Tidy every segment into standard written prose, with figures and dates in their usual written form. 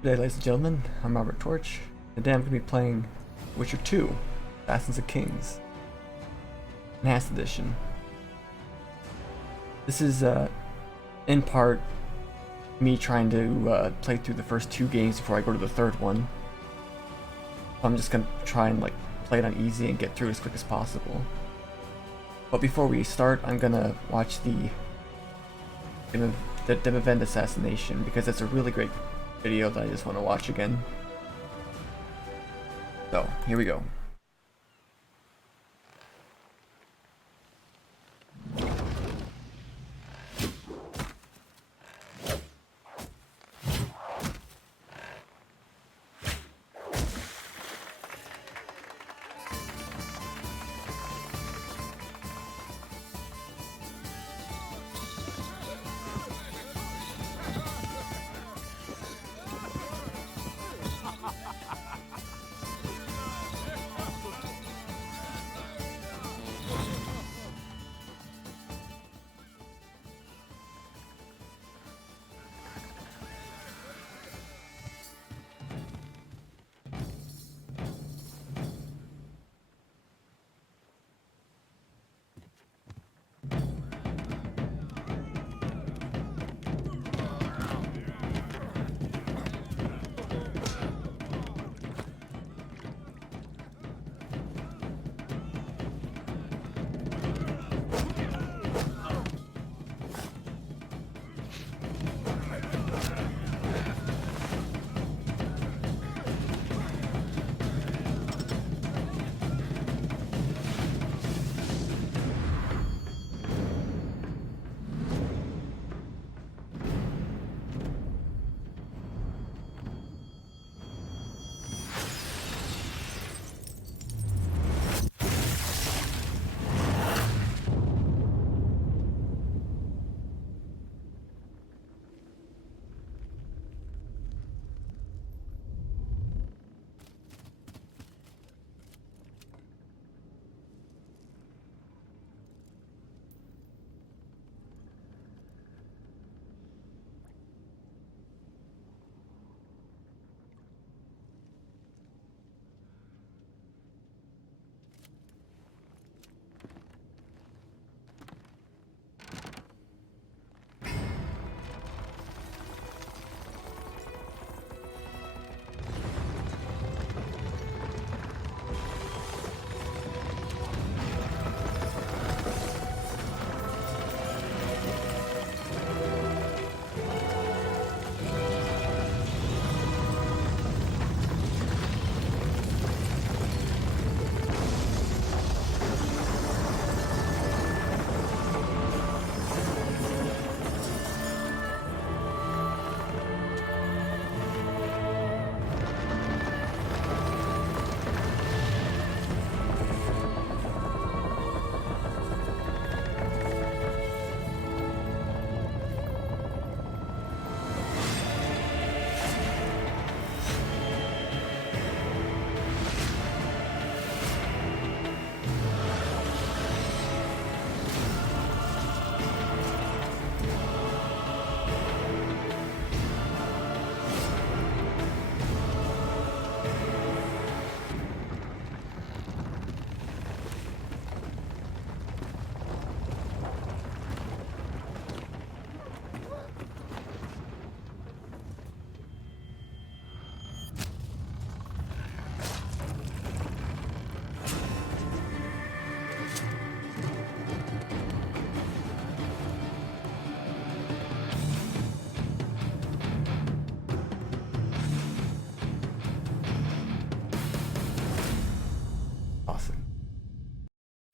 Good day, ladies and gentlemen. I'm Robert Torch. Today I'm going to be playing Witcher 2, Assassins of Kings, Enhanced Edition. This is, in part, me trying to play through the first two games before I go to the third one. I'm just going to try and play it on easy and get through as quick as possible. But before we start, I'm going to watch the Demavend assassination, because it's a really great video that I just want to watch again. So, here we go.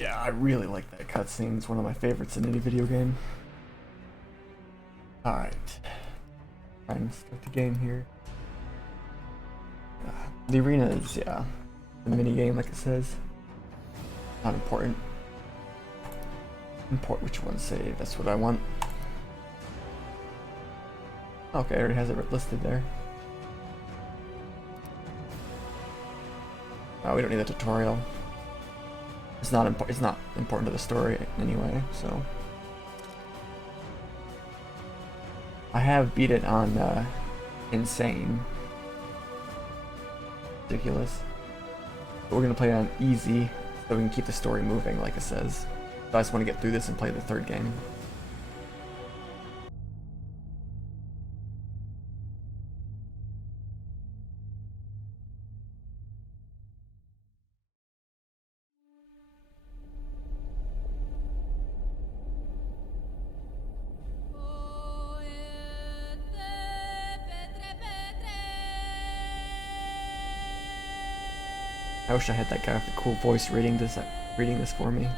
Yeah, I really like that cutscene. It's one of my favorites in any video game. Alright. Try and start the game here. The arena is, yeah, the mini game like it says. Not important. Import which one save, that's what I want. Okay, it already has it listed there. Oh, we don't need the tutorial. It's not important to the story anyway, so. I have beat it on Insane, ridiculous. But we're gonna play on easy so we can keep the story moving, like it says. So I just want to get through this and play the third game. I wish I had that guy with the cool voice reading this for me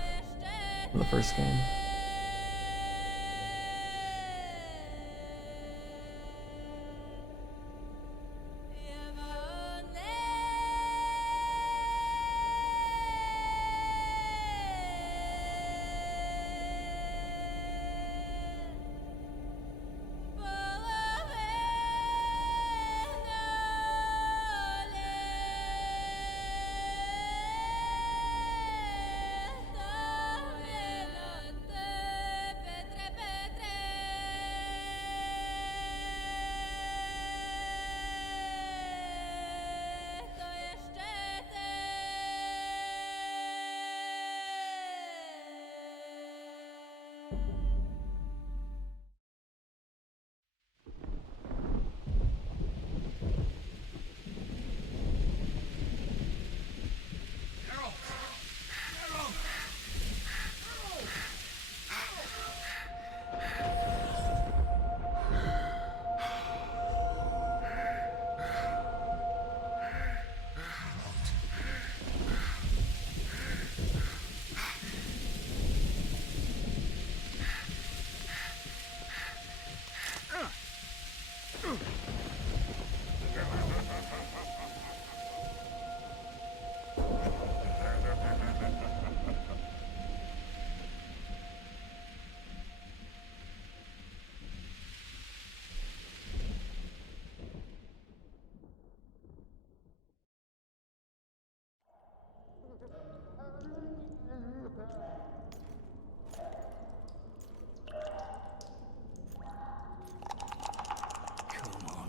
from the first game.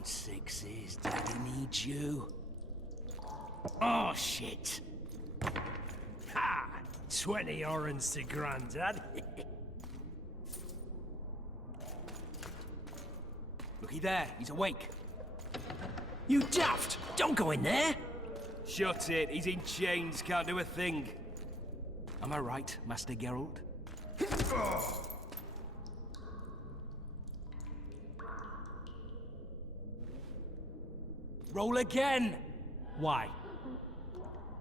Sixes, Daddy needs you. Oh, shit. Ha! 20 orange to Grandad. Looky there, he's awake. You daft! Don't go in there! Shut it, he's in chains, can't do a thing. Am I right, Master Geralt? Roll again! Why?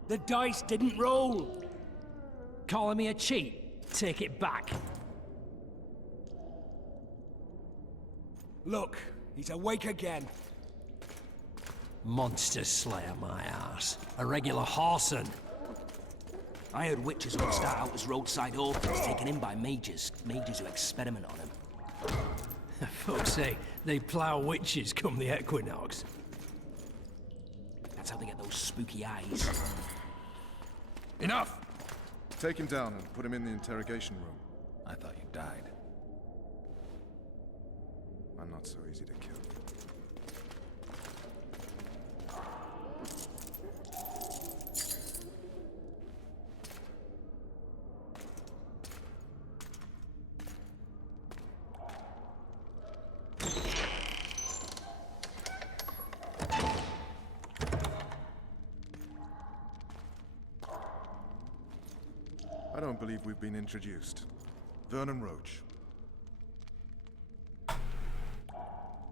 The dice didn't roll! Calling me a cheat? Take it back. Look, he's awake again. Monster slayer, my ass. A regular horson. I heard witches would start out as roadside orphans taken in by mages who experiment on them. Folks say they plough witches come the equinox. That's how they get those spooky eyes. Enough! Take him down and put him in the interrogation room. I thought you died. I'm not so easy to kill. I don't believe we've been introduced. Vernon Roach.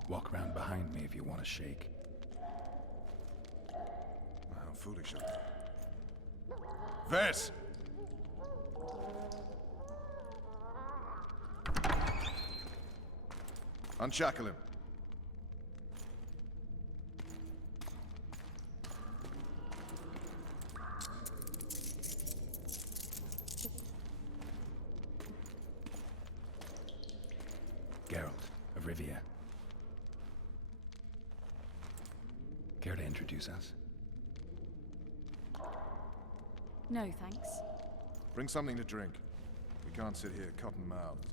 Walk around behind me if you want to shake. How foolish of me. Vess! Unshackle him. Geralt of Rivia. Care to introduce us? No, thanks. Bring something to drink. We can't sit here cotton-mouthed.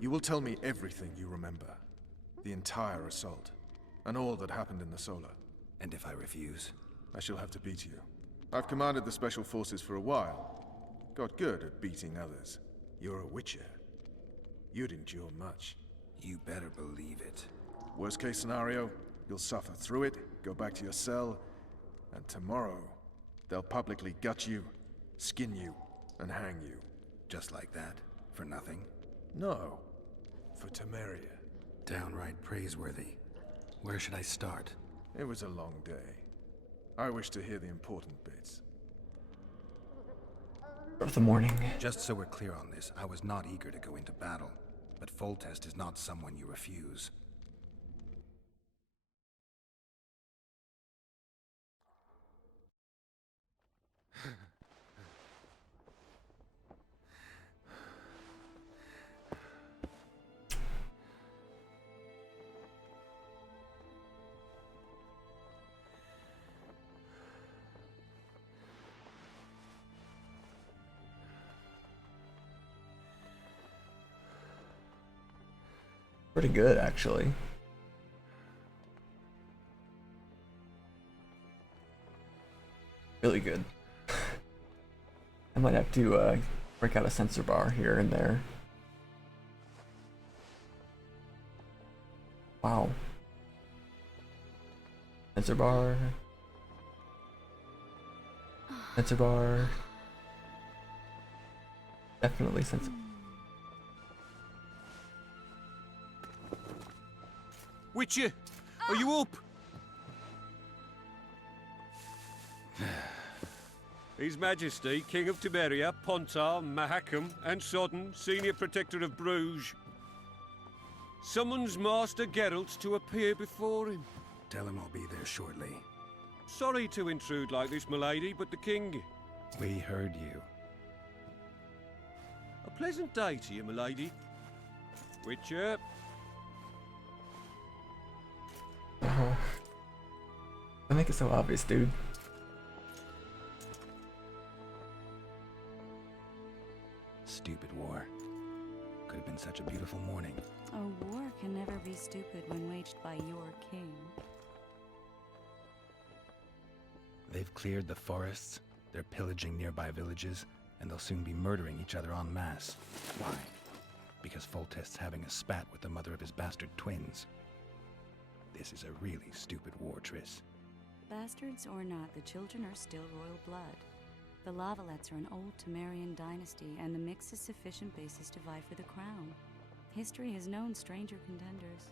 You will tell me everything you remember. The entire assault. And all that happened in the Solar. And if I refuse? I shall have to beat you. I've commanded the Special Forces for a while. Got good at beating others. You're a Witcher. You'd endure much. You better believe it. Worst case scenario, you'll suffer through it, go back to your cell, and tomorrow, they'll publicly gut you, skin you, and hang you. Just like that? For nothing? No. For Temeria. Downright praiseworthy. Where should I start? It was a long day. I wish to hear the important bits. Of the morning. Just so we're clear on this, I was not eager to go into battle, but Foltest is not someone you refuse. Pretty good, actually. Really good. I might have to break out a sensor bar here and there. Wow. Sensor bar. Sensor bar. Definitely sensor. Witcher, are you up? His Majesty, King of Temeria, Pontar, Mahakam, and Sodden, Senior Protector of Bruges, summons Master Geralt to appear before him. Tell him I'll be there shortly. Sorry to intrude like this, milady, but the King... We heard you. A pleasant day to you, milady. Witcher. Oh. Don't make it so obvious, dude. Stupid war. Could have been such a beautiful morning. A war can never be stupid when waged by your king. They've cleared the forests, they're pillaging nearby villages, and they'll soon be murdering each other en masse. Why? Because Foltest's having a spat with the mother of his bastard twins. This is a really stupid war, Triss. Bastards or not, the children are still royal blood. The Lavalettes are an old Temerian dynasty, and the mix is sufficient basis to vie for the crown. History has known stranger contenders.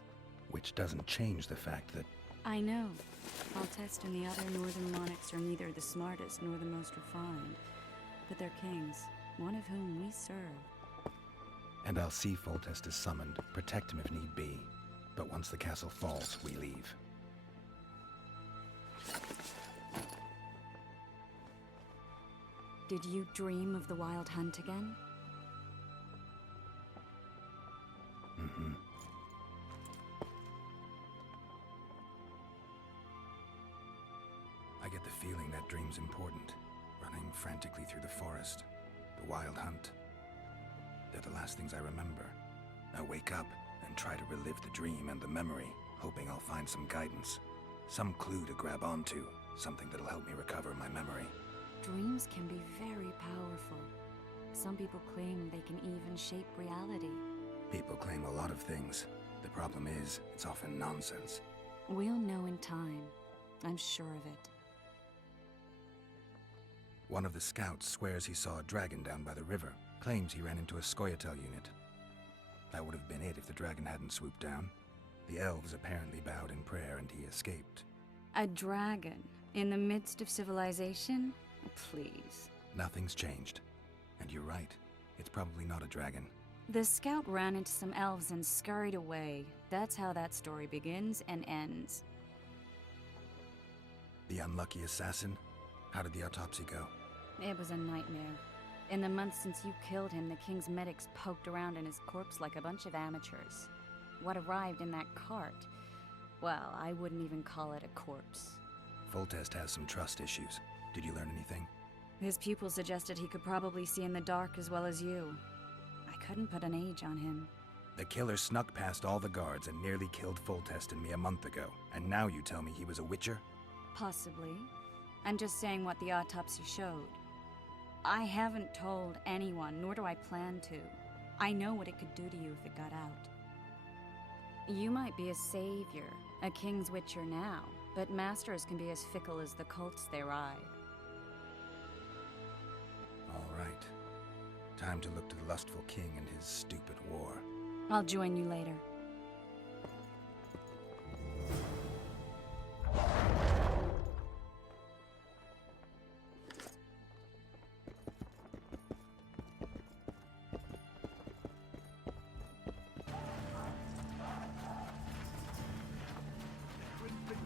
Which doesn't change the fact that... I know. Foltest and the other northern monarchs are neither the smartest nor the most refined, but they're kings, one of whom we serve. And I'll see Foltest is summoned, protect him if need be. But once the castle falls, we leave. Did you dream of the Wild Hunt again? Mm-hmm. I get the feeling that dream's important. Running frantically through the forest. The Wild Hunt. They're the last things I remember. I wake up and try to relive the dream and the memory, hoping I'll find some guidance. Some clue to grab onto. Something that'll help me recover my memory. Dreams can be very powerful. Some people claim they can even shape reality. People claim a lot of things. The problem is, it's often nonsense. We'll know in time. I'm sure of it. One of the scouts swears he saw a dragon down by the river. Claims he ran into a Scoia'tael unit. That would have been it if the dragon hadn't swooped down. The elves apparently bowed in prayer and he escaped. A dragon? In the midst of civilization? Please. Nothing's changed. And you're right. It's probably not a dragon. The scout ran into some elves and scurried away. That's how that story begins and ends. The unlucky assassin? How did the autopsy go? It was a nightmare. In the months since you killed him, the king's medics poked around in his corpse like a bunch of amateurs. What arrived in that cart? Well, I wouldn't even call it a corpse. Foltest has some trust issues. Did you learn anything? His pupil suggested he could probably see in the dark as well as you. I couldn't put an age on him. The killer snuck past all the guards and nearly killed Foltest and me a month ago. And now you tell me he was a witcher? Possibly. I'm just saying what the autopsy showed. I haven't told anyone, nor do I plan to. I know what it could do to you if it got out. You might be a savior, a king's witcher now, but masters can be as fickle as the colts they ride. All right. Time to look to the lustful king and his stupid war. I'll join you later.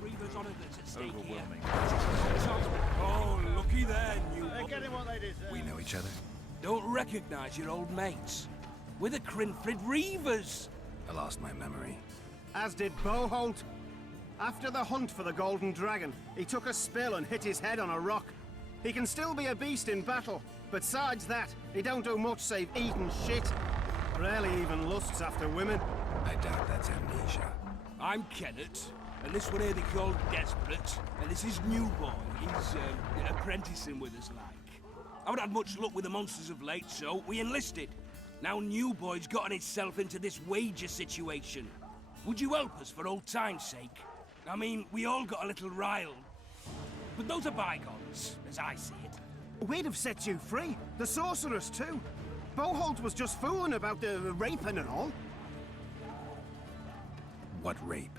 Reavers on others at stake here. Oh, looky there, you. They're getting what they deserve. We know each other? Don't recognize your old mates. We're the Crinfrid Reavers. I lost my memory. As did Boholt. After the hunt for the Golden Dragon, he took a spill and hit his head on a rock. He can still be a beast in battle, but besides that, he don't do much save eat and shit. Rarely even lusts after women. I doubt that's amnesia. I'm Kenneth, and this one here they call Desperate, and this is New Boy. He's apprenticing with us, like. I haven't had much luck with the monsters of late, so we enlisted. Now New Boy's gotten himself into this wager situation. Would you help us for old time's sake? I mean, we all got a little riled. But those are bygones, as I see it. We'd have set you free. The sorceress, too. Boholt was just fooling about the raping and all. What rape?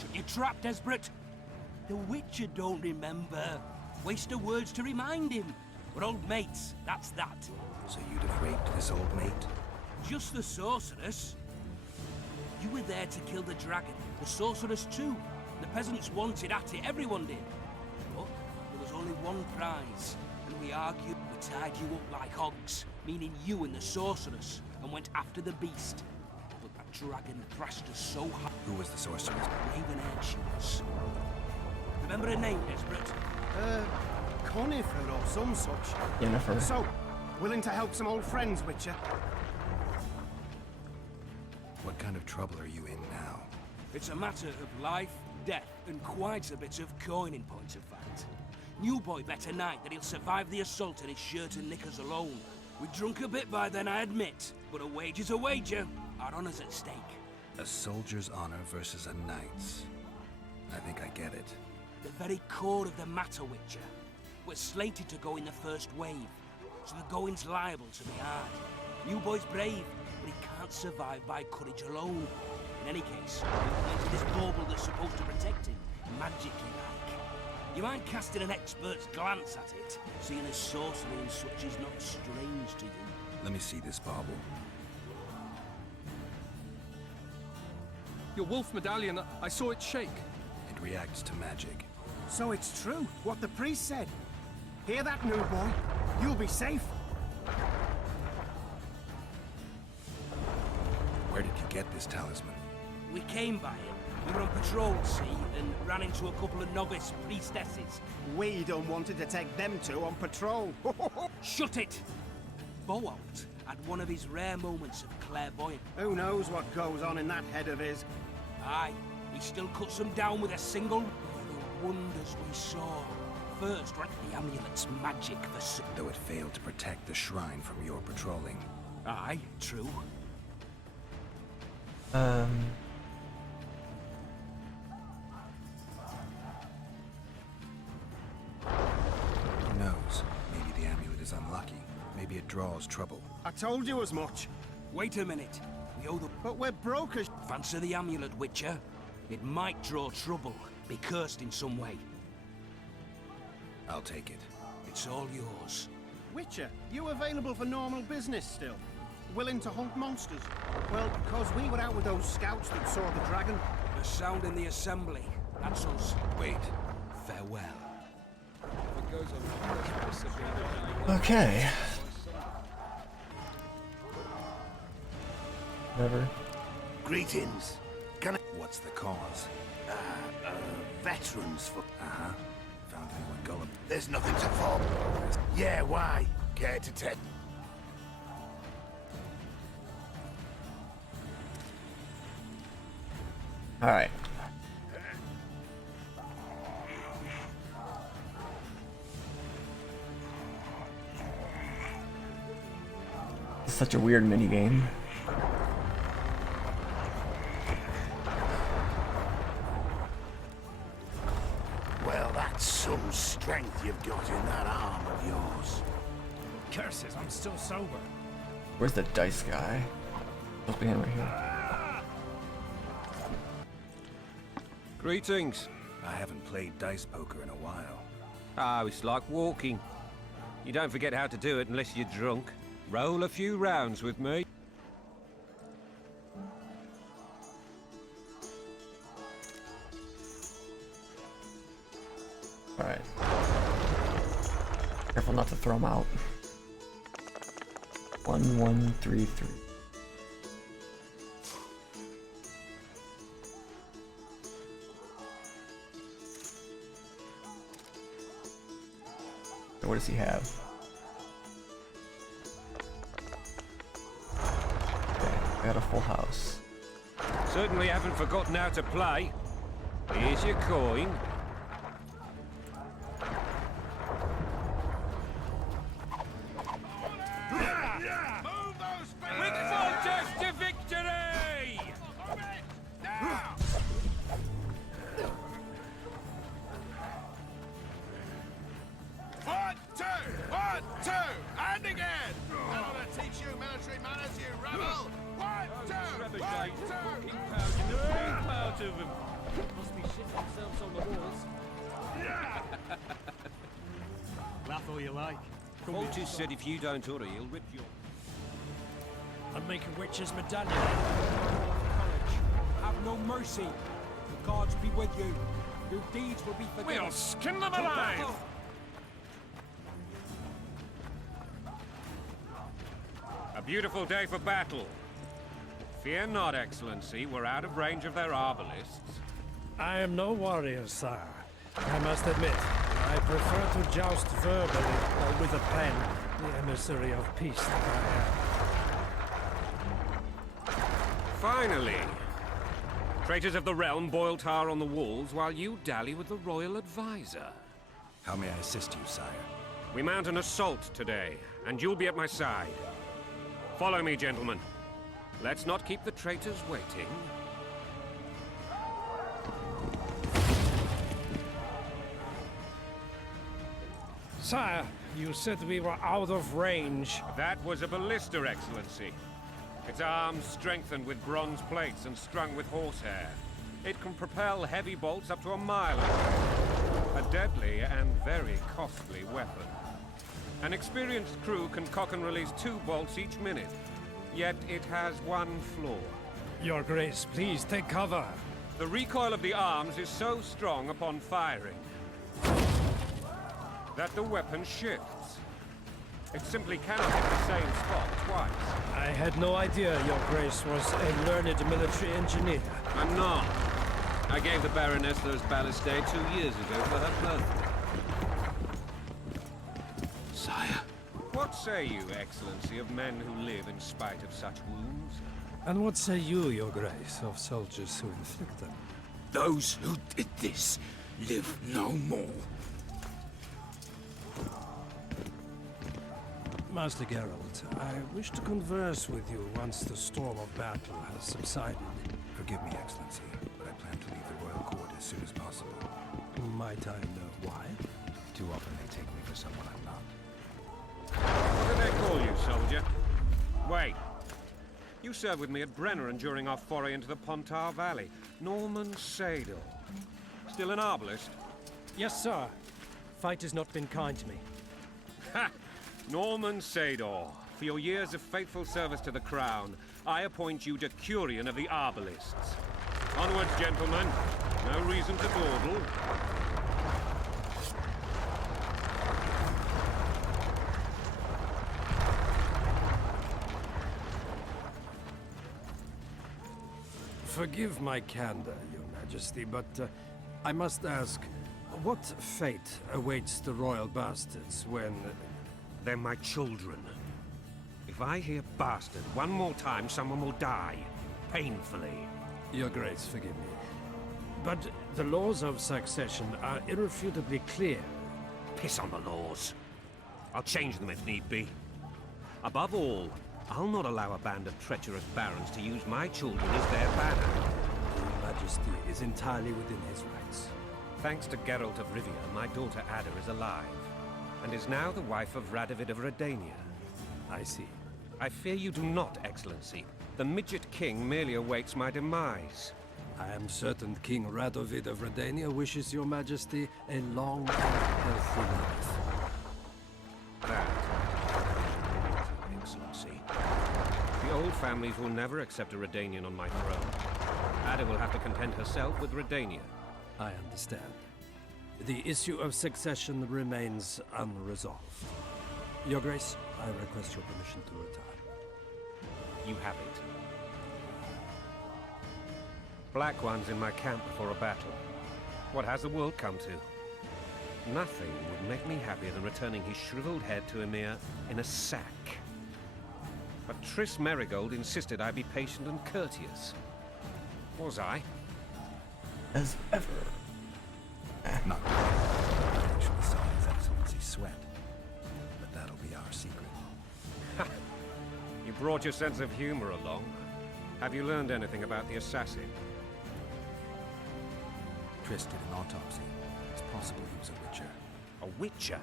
Should you trap, Desperate? The Witcher don't remember. Waste of words to remind him. We're old mates, that's that. So you'd have raped this old mate? Just the sorceress. You were there to kill the dragon. The sorceress too. The peasants wanted at it, everyone did. But there was only one prize, and we argued. We tied you up like hogs, meaning you and the sorceress, and went after the beast. But that dragon thrashed us so hard. Who was the sorceress? Raven-haired she was. Remember her name, Desperate? Conifer or some such. Jennifer. So, willing to help some old friends, Witcher? What kind of trouble are you in now? It's a matter of life, death, and quite a bit of coin in point of fact. New Boy bet tonight that he'll survive the assault in his shirt and knickers alone. We drunk a bit by then, I admit, but a wager's a wager. Our honor's at stake. A soldier's honor versus a knight's. I think I get it. The very core of the matter, Witcher. We're slated to go in the first wave, so the going's liable to be hard. New Boy's brave, but he can't survive by courage alone. In any case, we've into this bauble that's supposed to protect him, magically like. You mind casting an expert's glance at it, seeing as sorcery and such is not strange to you? Let me see this bauble. Your wolf medallion, I saw it shake. It reacts to magic. So it's true, what the priest said. Hear that, New Boy? You'll be safe. Where did you get this talisman? We came by it. We were on patrol, see, and ran into a couple of novice priestesses. We don't wanted to take them two on patrol. Shut it! Boholt had one of his rare moments of clairvoyance. Who knows what goes on in that head of his? Aye, he still cuts them down with a single... The wonders we saw. First, right, the amulet's magic for... Though it failed to protect the shrine from your patrolling. Aye, true. Who knows? Maybe the amulet is unlucky. Maybe it draws trouble. I told you as much. Wait a minute. We owe the... But we're broke as... Fancy the amulet, Witcher. It might draw trouble. Be cursed in some way. I'll take it. It's all yours. Witcher, you available for normal business still? Willing to hunt monsters? Well, because we were out with those scouts that saw the dragon. The sound in the assembly. That's us. Wait. Farewell. Okay. Whatever. Greetings. Can I... What's the cause? Veterans for... Uh-huh. Found anyone gullible? There's nothing to fall. Yeah, why? Care to tell... Alright. It's such a weird minigame. Well, that's some strength you've got in that arm of yours. Curses, I'm still sober. Where's the dice guy? Supposed to be him right here. Greetings. I haven't played dice poker in a while. Ah, it's like walking. You don't forget how to do it unless you're drunk. Roll a few rounds with me. Alright. Careful not to throw him out. 1, 1, 3, 3. So what does he have? Okay, I got a full house. Certainly haven't forgotten how to play. Here's your coin. With Foltest to victory! 1, 2, 1, 2, and again! I want to teach you military manners, you rebel! 1, 2, 1, 2! No part of them. Must be shitting themselves on the walls. Laugh all you like. Foltest said if you don't hurry, he'll rip your... And make a witch's medallion. Courage. Have no mercy. The gods be with you. Your deeds will be forgiven. We'll skin them alive! A beautiful day for battle. Fear not, Excellency. We're out of range of their arbalists. I am no warrior, sire. I must admit, I prefer to joust verbally or with a pen, the emissary of peace that I am. Finally! Traitors of the realm boil tar on the walls while you dally with the royal advisor. How may I assist you, sire? We mount an assault today, and you'll be at my side. Follow me, gentlemen. Let's not keep the traitors waiting. Sire, you said we were out of range. That was a ballista, Excellency. Its arms strengthened with bronze plates and strung with horsehair. It can propel heavy bolts up to a mile away. A deadly and very costly weapon. An experienced crew can cock and release 2 bolts each minute. Yet it has one flaw. Your Grace, please take cover. The recoil of the arms is so strong upon firing that the weapon shifts. It simply cannot hit the same spot twice. I had no idea Your Grace was a learned military engineer. I'm not. I gave the Baroness those ballistae 2 years ago for her birthday. Sire. What say you, Excellency, of men who live in spite of such wounds? And what say you, Your Grace, of soldiers who inflict them? Those who did this live no more. Master Geralt, I wish to converse with you once the storm of battle has subsided. Forgive me, Excellency, but I plan to leave the royal court as soon as possible. Might I know why? Too often they take me for someone I'm not. What do they call you, soldier? Wait. You served with me at Brenner during our foray into the Pontar Valley. Norman Sador. Still an arbalist? Yes, sir. Fight has not been kind to me. Ha! Norman Sador. For your years of faithful service to the Crown, I appoint you Decurion of the Arbalists. Onwards, gentlemen. No reason to dawdle. Forgive my candor, Your Majesty, but I must ask, what fate awaits the royal bastards when... They're my children. If I hear bastard one more time, someone will die. Painfully. Your Grace, forgive me. But the laws of succession are irrefutably clear. Piss on the laws. I'll change them if need be. Above all, I'll not allow a band of treacherous barons to use my children as their banner. Your Majesty is entirely within his rights. Thanks to Geralt of Rivia, my daughter Ada is alive, and is now the wife of Radovid of Redania. I see. I fear you do not, Excellency. The midget king merely awaits my demise. I am certain King Radovid of Redania wishes your Majesty a long and healthy life. That, Excellency. The old families will never accept a Redanian on my throne. Ada will have to content herself with Redania. I understand. The issue of succession remains unresolved. Your Grace, I request your permission to retire. You have it. Black One's in my camp before a battle. What has the world come to? Nothing would make me happier than returning his shriveled head to Emir in a sack. But Triss Merigold insisted I be patient and courteous. Was I? As ever. Not that I actually saw His Excellency sweat. But that'll be our secret. You brought your sense of humor along. Have you learned anything about the assassin? Triss did an autopsy. It's possible he was a witcher. A witcher?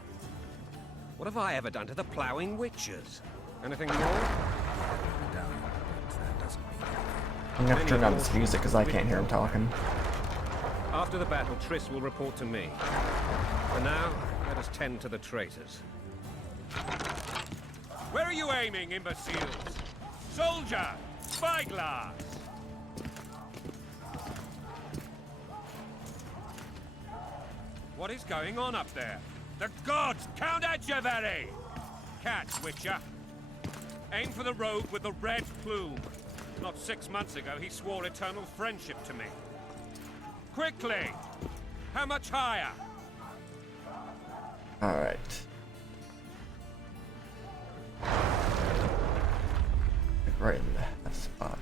What have I ever done to the ploughing witchers? Anything more? Down, but that doesn't mean anything. I'm gonna have to turn down this music because I can't hear him talking. After the battle, Triss will report to me. For now, let us tend to the traitors. Where are you aiming, imbeciles? Soldier! Spyglass! What is going on up there? The gods! Count Edgevery! Catch, Witcher! Aim for the rogue with the red plume. Not 6 months ago, he swore eternal friendship to me. Quickly! How much higher? Alright. Right in that spot.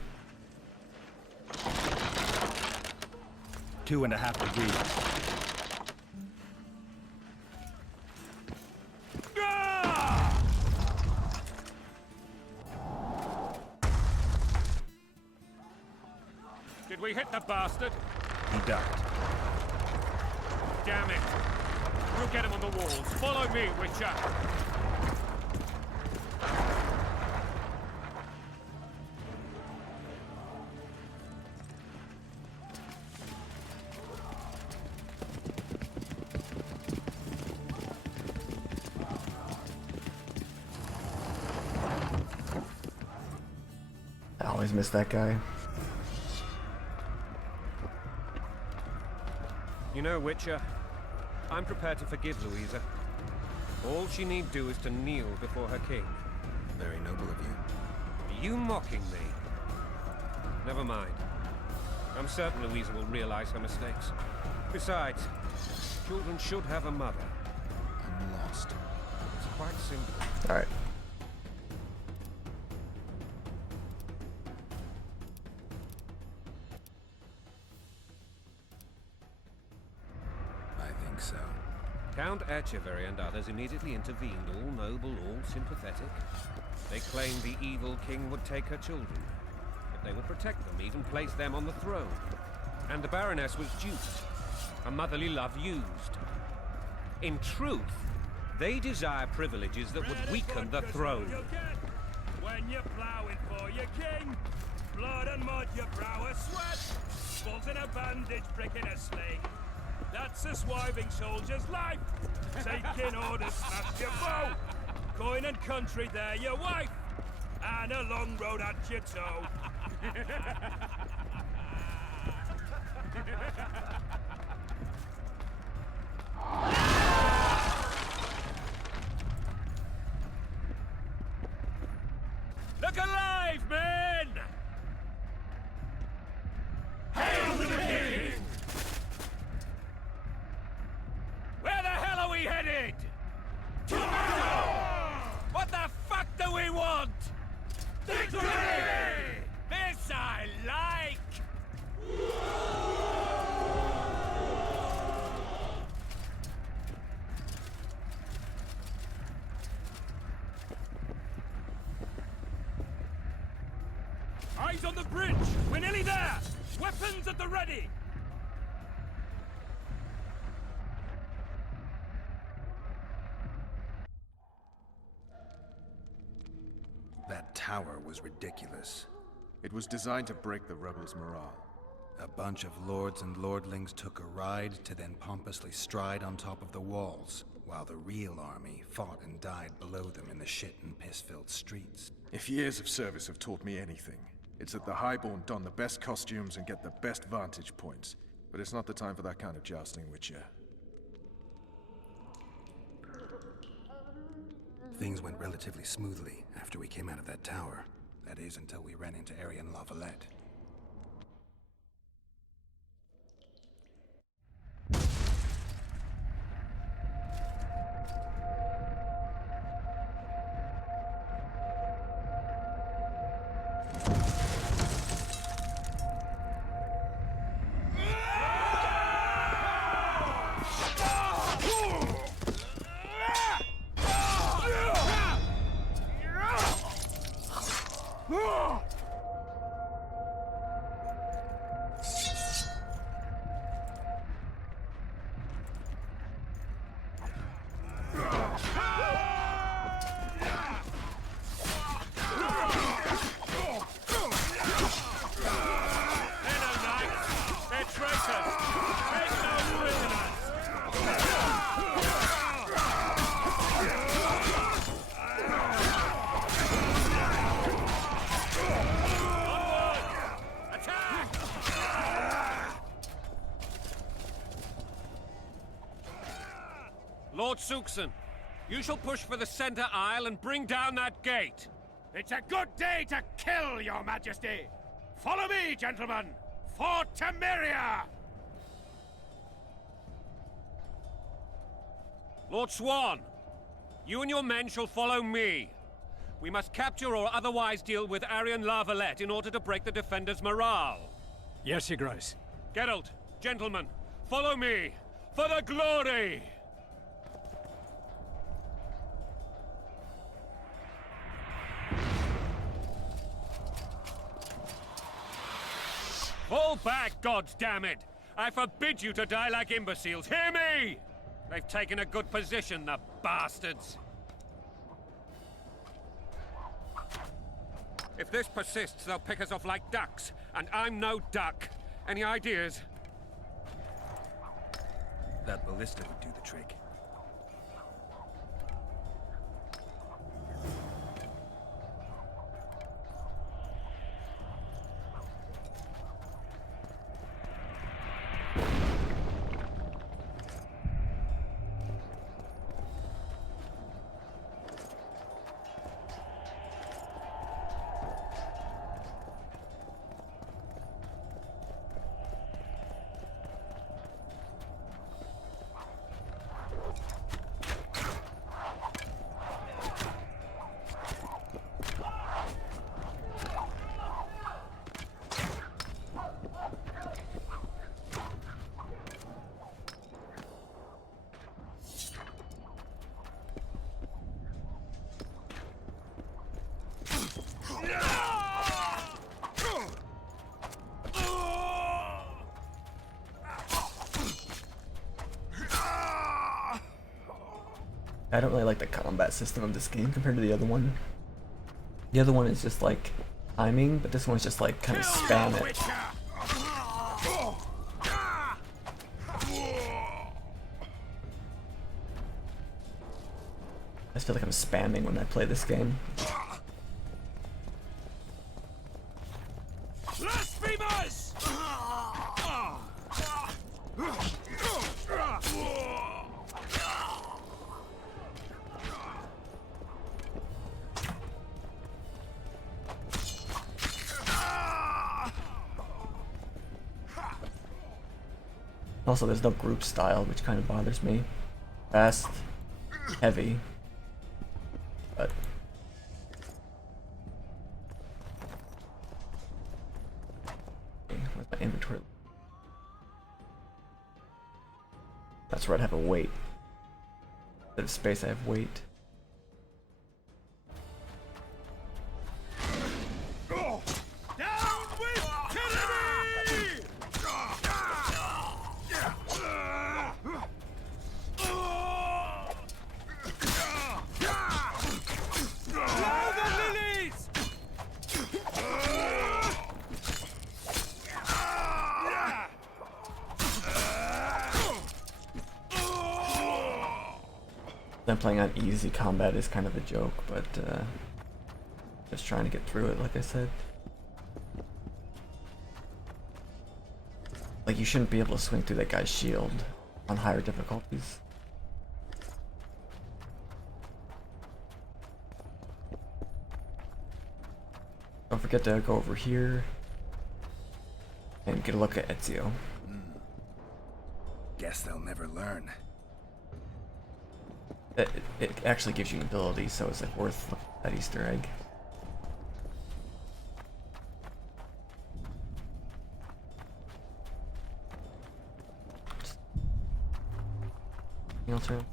2.5 degrees. Did we hit the bastard? He ducked. Damn it! We'll get him on the walls. Follow me, Witcher! I always miss that guy. You know, Witcher, I'm prepared to forgive Louisa. All she need do is to kneel before her king. Very noble of you. Are you mocking me? Never mind. I'm certain Louisa will realize her mistakes. Besides, children should have a mother. I'm lost. It's quite simple. Alright. I think so. Count Etcheverry and others immediately intervened, all noble, all sympathetic. They claimed the evil king would take her children, but they would protect them, even place them on the throne. And the Baroness was duped, her motherly love used. In truth, they desire privileges that would weaken the throne. When you're plowing for your king, blood and mud, your brow a sweat, balls in a bandage, brick in a sling. That's a swiving soldier's life. Taking orders, smash your foe. Coin and country, there your wife. And a long road at your toe. Look alive, men! Hail to the king! Where the hell are we headed? What the fuck do we want? Victory! This I like! Eyes on the bridge! We're nearly there! Weapons at the ready! That tower was ridiculous. It was designed to break the rebels' morale. A bunch of lords and lordlings took a ride to then pompously stride on top of the walls, while the real army fought and died below them in the shit and piss-filled streets. If years of service have taught me anything, it's that the Highborn don the best costumes and get the best vantage points. But it's not the time for that kind of jousting with you. Things went relatively smoothly after we came out of that tower. That is, until we ran into Arian Lavalette. Lord Suxon, you shall push for the center aisle and bring down that gate. It's a good day to kill, Your Majesty! Follow me, gentlemen! For Temeria! Lord Swan, you and your men shall follow me. We must capture or otherwise deal with Arian Lavalette in order to break the defenders' morale. Yes, Your Grace. Geralt, gentlemen, follow me, for the glory! Fall back, goddammit! I forbid you to die like imbeciles. Hear me! They've taken a good position, the bastards. If this persists, they'll pick us off like ducks, and I'm no duck. Any ideas? That ballista would do the trick. I don't really like the combat system of this game compared to the other one. The other one is just like timing, but this one's just like kind of spam it. I just feel like I'm spamming when I play this game. Blasphemers! Also, there's no group style, which kind of bothers me. Fast, heavy, but okay, where's my inventory? That's right, I have a weight. Instead of space, I have weight. I'm playing on easy, combat is kind of a joke, but just trying to get through it, like I said. Like, you shouldn't be able to swing through that guy's shield on higher difficulties. Don't forget to go over here and get a look at Ezio. Guess they'll never learn. It actually gives you an ability, so it's like worth that Easter egg. Your turn.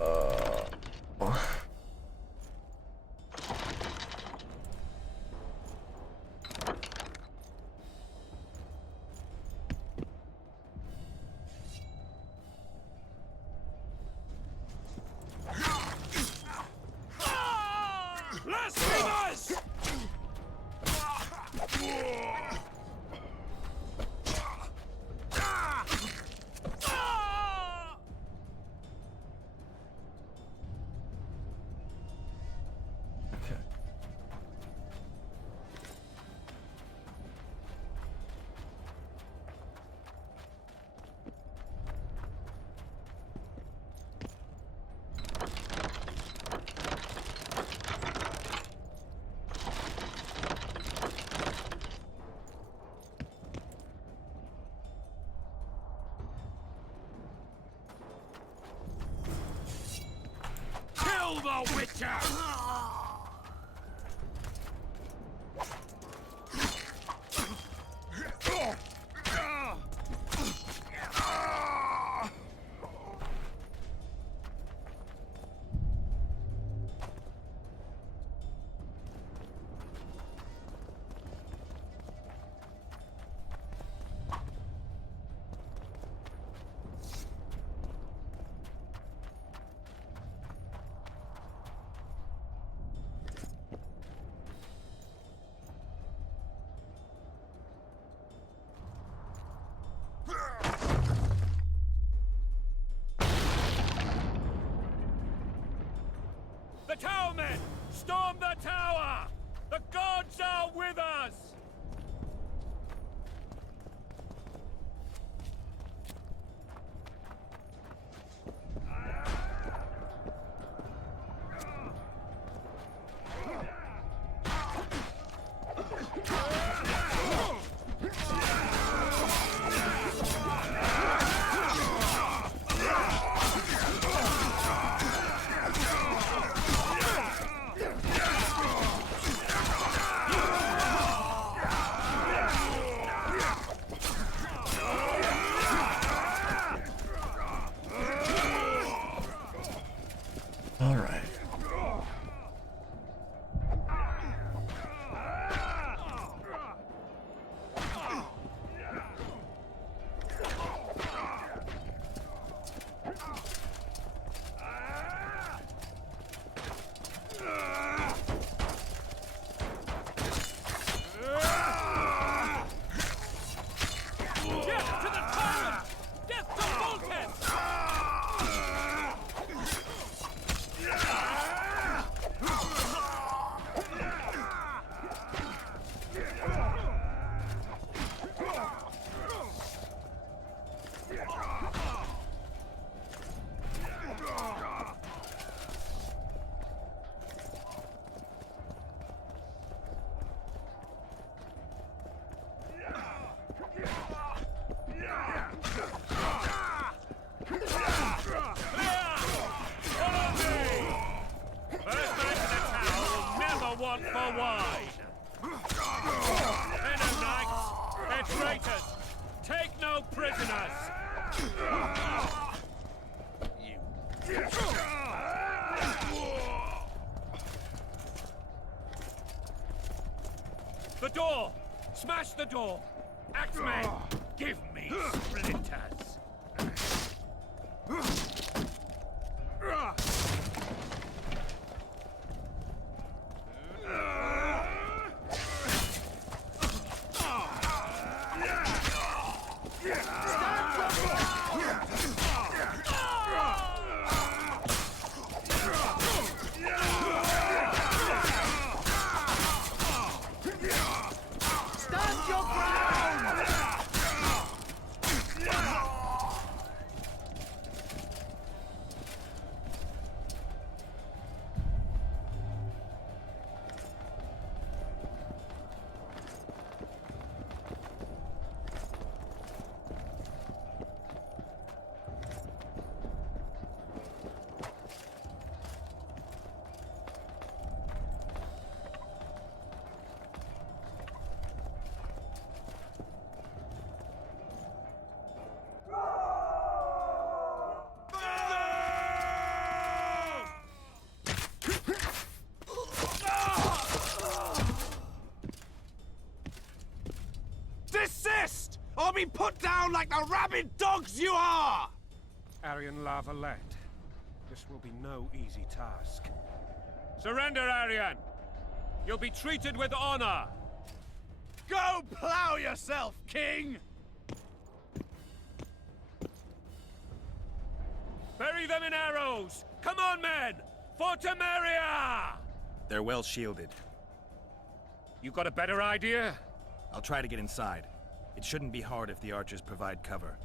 Oh. Blasphemous! Okay. Kill the Witcher! The towermen! Storm the tower! The gods are with us! All right. Death to the tyrant! Death to Foltest! Want for wine. They're no knights, they're traitors. Take no prisoners. The door! Smash the door! Axemen, give me splinters. be put down like the rabid dogs you are! Arian La Valette, this will be no easy task. Surrender, Arian! You'll be treated with honor! Go plow yourself, King! Bury them in arrows! Come on, men! For Temeria! They're well shielded. You got a better idea? I'll try to get inside. It shouldn't be hard if the archers provide cover.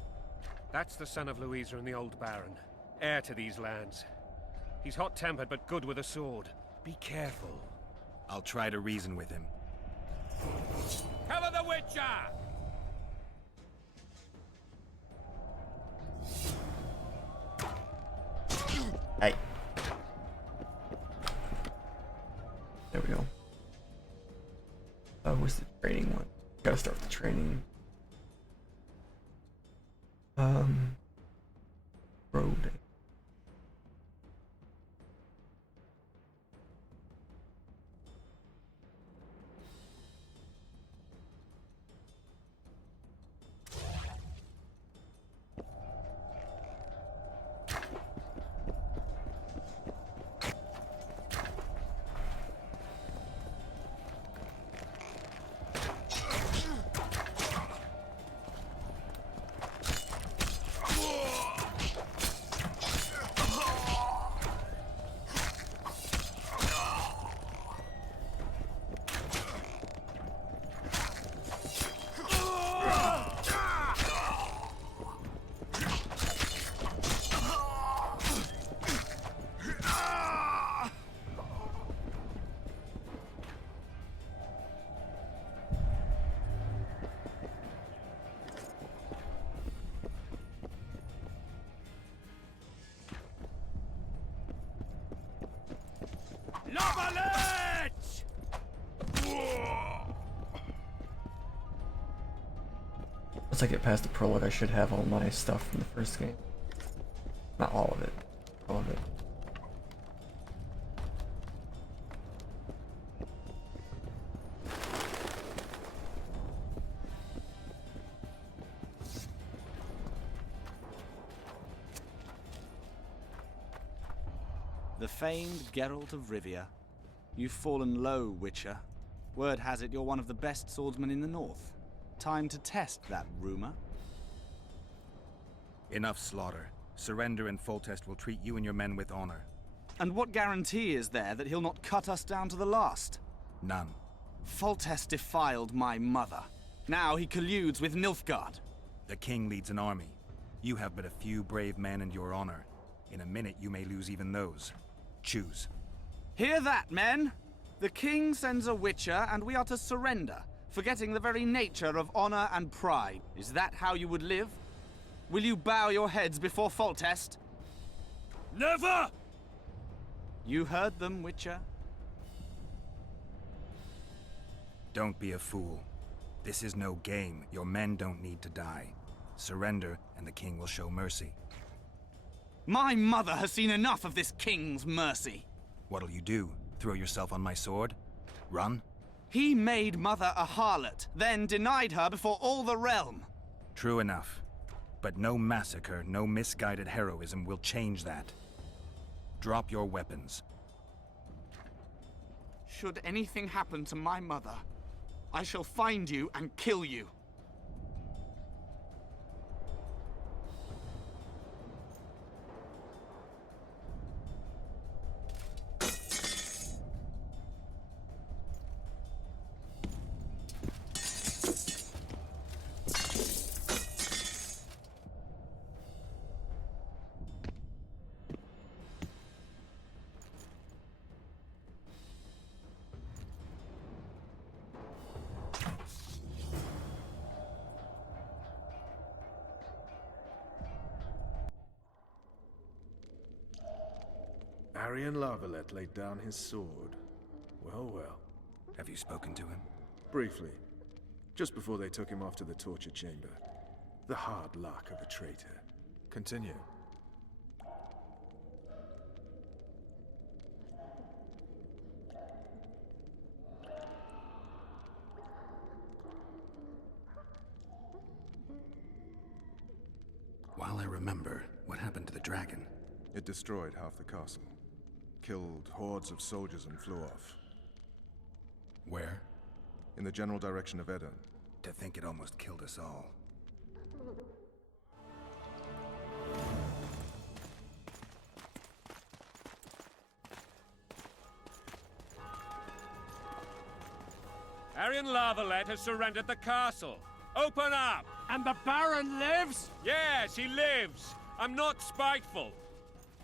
That's the son of Louisa and the old Baron, heir to these lands. He's hot-tempered but good with a sword. Be careful. I'll try to reason with him. Cover the Witcher! Hey. There we go. Oh, where's the training one? Gotta start with the training. Road. La Valette! Once I get past the prologue, I should have all my stuff from the first game. Not all of it. All of it. The famed Geralt of Rivia. You've fallen low, Witcher. Word has it you're one of the best swordsmen in the north. Time to test that rumor. Enough slaughter. Surrender and Foltest will treat you and your men with honor. And what guarantee is there that he'll not cut us down to the last? None. Foltest defiled my mother. Now he colludes with Nilfgaard. The king leads an army. You have but a few brave men and your honor. In a minute you may lose even those. Choose. Hear that, men? The king sends a Witcher and we are to surrender, forgetting the very nature of honor and pride. Is that how you would live? Will you bow your heads before Foltest? Never! You heard them, Witcher. Don't be a fool. This is no game. Your men don't need to die. Surrender, and the king will show mercy. My mother has seen enough of this king's mercy. What'll you do? Throw yourself on my sword? Run? He made mother a harlot, then denied her before all the realm. True enough. But no massacre, no misguided heroism will change that. Drop your weapons. Should anything happen to my mother, I shall find you and kill you. Arian La Valette laid down his sword. Well, well. Have you spoken to him? Briefly. Just before they took him off to the torture chamber. The hard luck of a traitor. Continue. remember, what happened to the dragon? It destroyed half the castle. Killed hordes of soldiers and flew off. Where? In the general direction of Edern. To think it almost killed us all. Arian Lavalette has surrendered the castle. Open up! And the Baron lives? Yes, he lives. I'm not spiteful.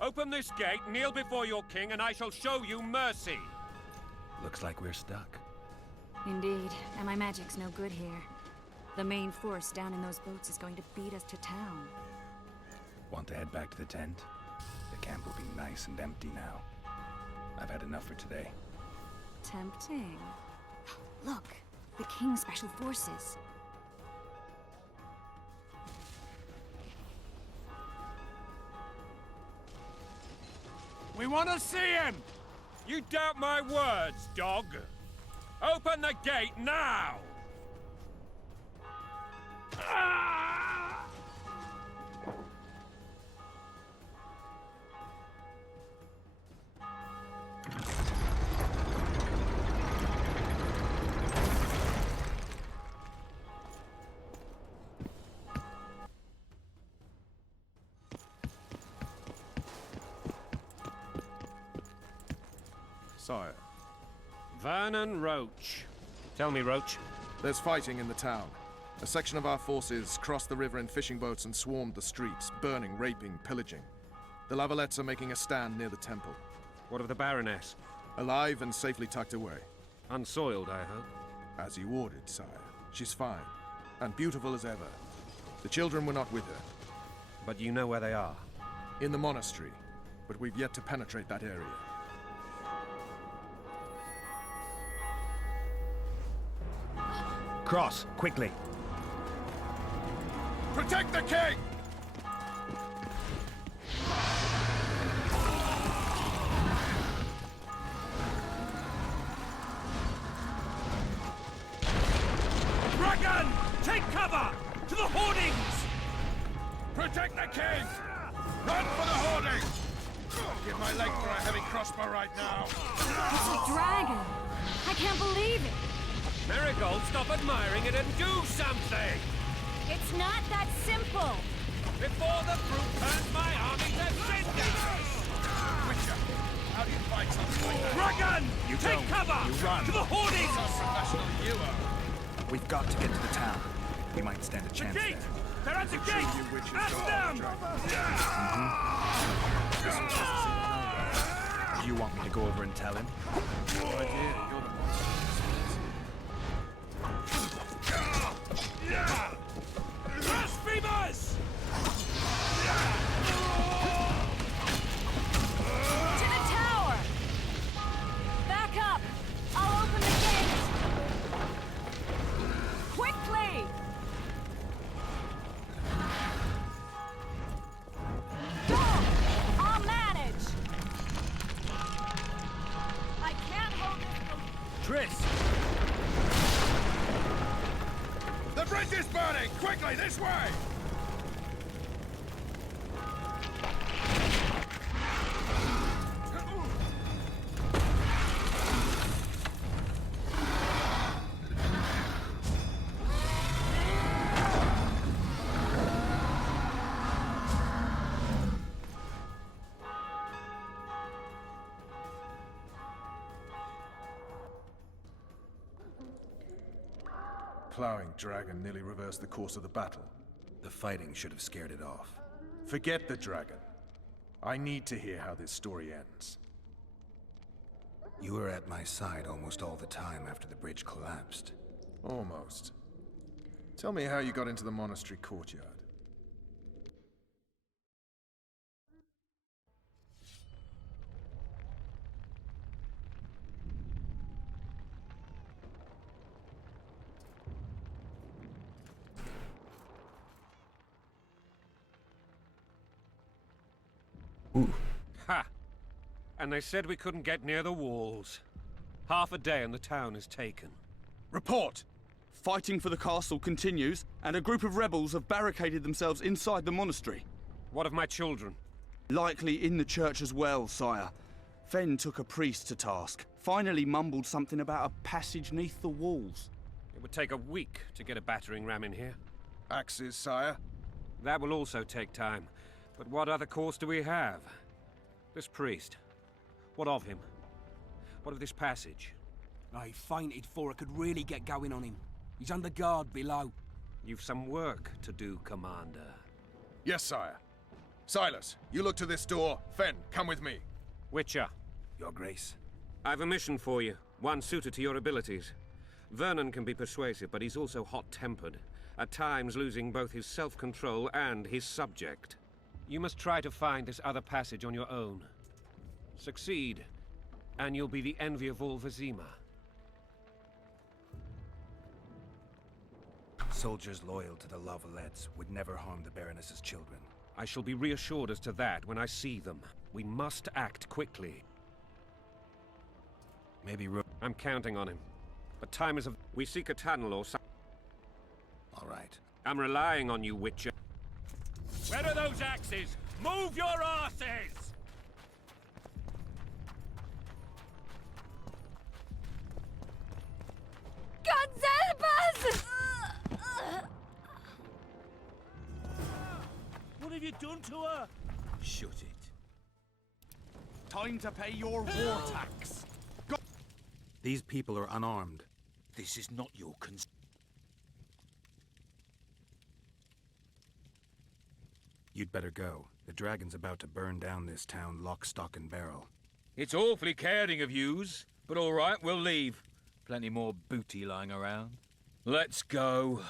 Open this gate, kneel before your king, and I shall show you mercy. Looks like we're stuck. Indeed, and my magic's no good here. The main force down in those boats is going to beat us to town. Want to head back to the tent? The camp will be nice and empty now. I've had enough for today. Tempting. Look, the King's Special Forces. We want to see him! You doubt my words, dog? Open the gate now! Sire, Vernon Roach. Tell me, Roach. there's fighting in the town. A section of our forces crossed the river in fishing boats and swarmed the streets, burning, raping, pillaging. The Lavalettes are making a stand near the temple. What of the Baroness? Alive and safely tucked away. Unsoiled, I hope. As you ordered, sire. She's fine, and beautiful as ever. The children were not with her. But you know where they are. In the monastery, but we've yet to penetrate that area. Cross, quickly! Protect the king! Dragon! Take cover! To the hoardings! Protect the king! Run for the hoarding! I'll give my leg for a heavy crossbow right now. It's a dragon! I can't believe it! Marigold, stop admiring it and do something! It's not that simple! Before the fruit turns my army to cinders! Witcher, how do you fight something like that? Dragon! You Take don't. cover! You run. To the hoardings! How professional you are. We've got to get to the town. We might stand a The chance gate! there. They're at the gate! You witches Ask are them! Do you want me to go over and tell him? No idea, you're the monster. Blasphemers! To the tower! Back up! I'll open the gate! Quickly! Go! I'll manage! I can't hold this... Triss! The bridge is burning! Quickly, this way! Plowing dragon nearly reversed the course of the battle. The fighting should have scared it off. Forget the dragon. I need to hear how this story ends. You were at my side almost all the time after the bridge collapsed. Almost. Tell me how you got into the monastery courtyard. Ha! And they said we couldn't get near the walls. Half a day and the town is taken. Report! Fighting for the castle continues, and a group of rebels have barricaded themselves inside the monastery. What of my children? Likely in the church as well, sire. Fen took a priest to task. Finally mumbled something about a passage neath the walls. It would take a week to get a battering ram in here. Axes, sire? That will also take time. But what other course do we have? This priest. What of him? What of this passage? I fainted before I could really get going on him. He's under guard below. You've some work to do, Commander. Yes, sire. Silas, you look to this door. Fen, come with me. Witcher. Your Grace. I've a mission for you, one suited to your abilities. Vernon can be persuasive, but he's also hot-tempered, at times losing both his self-control and his subject. You must try to find this other passage on your own. Succeed, and you'll be the envy of all Vizima. Soldiers loyal to the Lavalettes would never harm the Baroness's children. I shall be reassured as to that when I see them. We must act quickly. Maybe I'm counting on him. But time is of... We seek a tunnel or something. All right. I'm relying on you, Witcher. Where are those axes? Move your asses! God help us! What have you done to her? Shut it. Time to pay your war tax. These people are unarmed. This is not your You'd better go. The dragon's about to burn down this town lock, stock, and barrel. It's awfully caring of yous, but all right, we'll leave. Plenty more booty lying around. Let's go.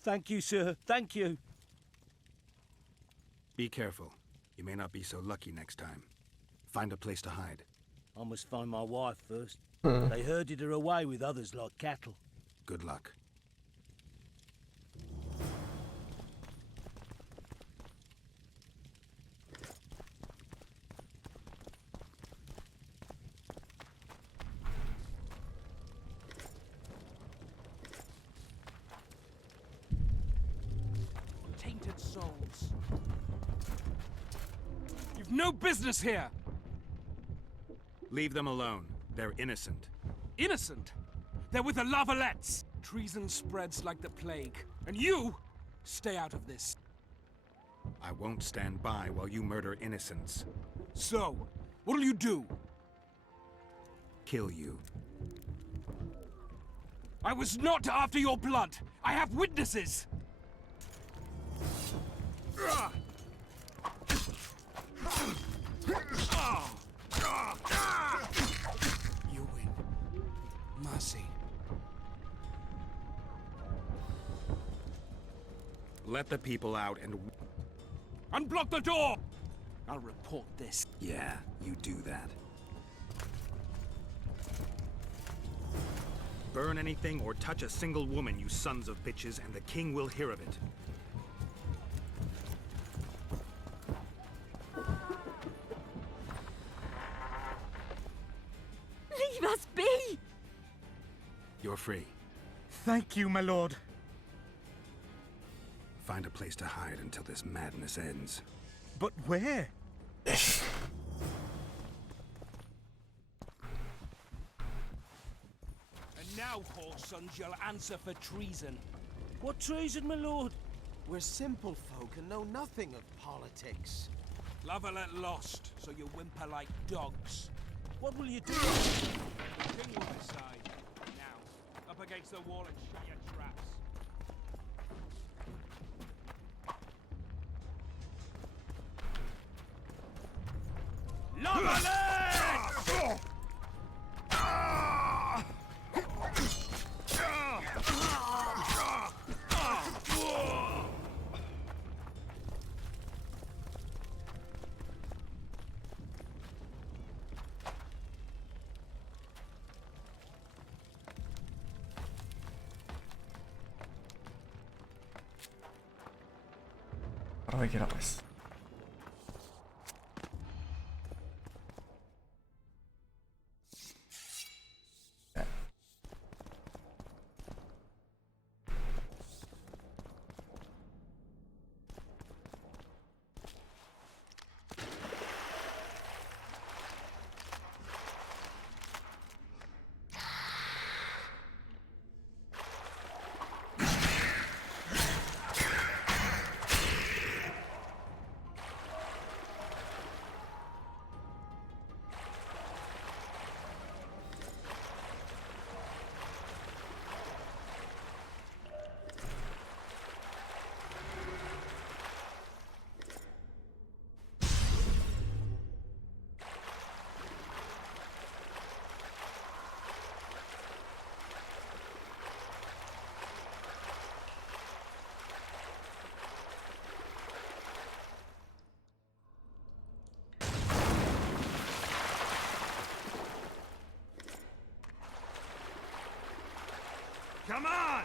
Thank you, sir. Thank you. Be careful. You may not be so lucky next time. Find a place to hide. I must find my wife first. They herded her away with others like cattle. Good luck. Tainted souls. You've no business here! Leave them alone. They're innocent. Innocent? They're with the Lavalettes. Treason spreads like the plague. And you, stay out of this. I won't stand by while you murder innocents. So, what'll you do? Kill you. I was not after your blood. I have witnesses. You win. Mercy. Let the people out and... Unblock the door! I'll report this. Yeah, you do that. Burn anything or touch a single woman, you sons of bitches, and the king will hear of it. Leave us be! You're free. Thank you, my lord. Find a place to hide until this madness ends. But where? And now, whore sons, you'll answer for treason. What treason, my lord? We're simple folk and know nothing of politics. Lavalette lost, so you whimper like dogs. What will you do? King will decide. Now, up against the wall and shut your traps. Lavalette! How do I get up this? Okay. Come on!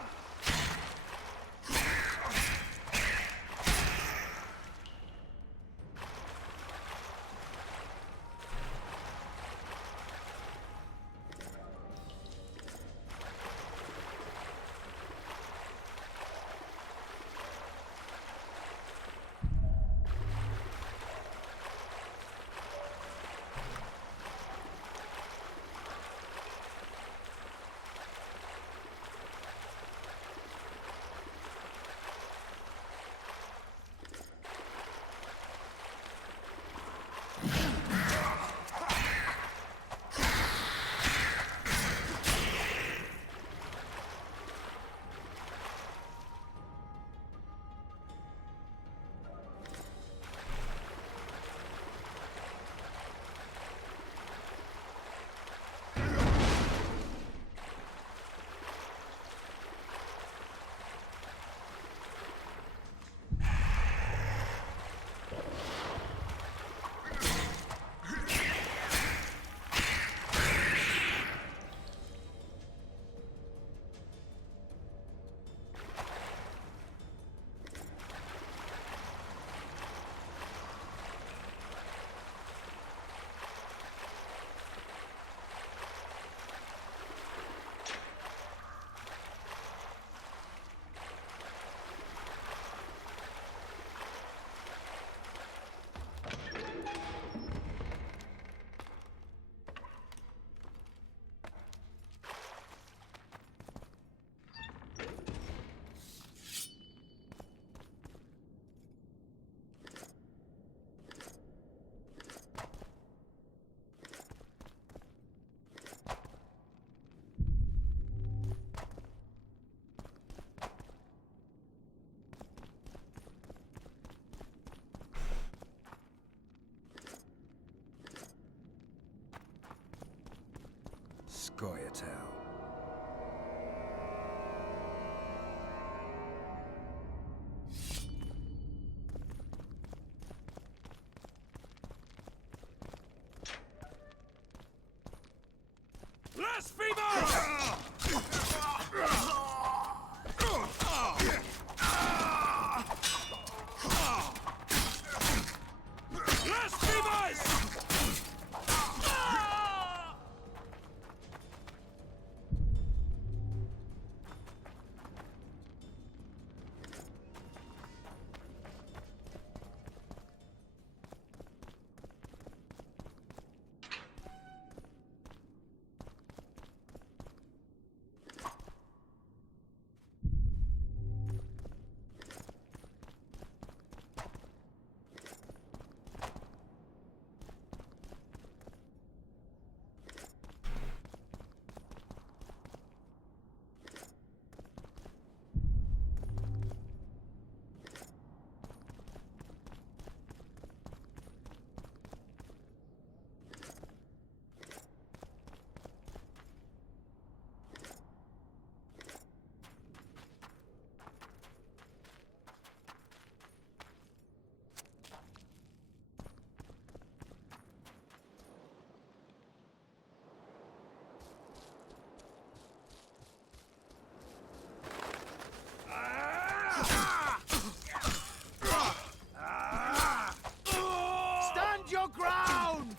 Scoia'tael. Stand your ground!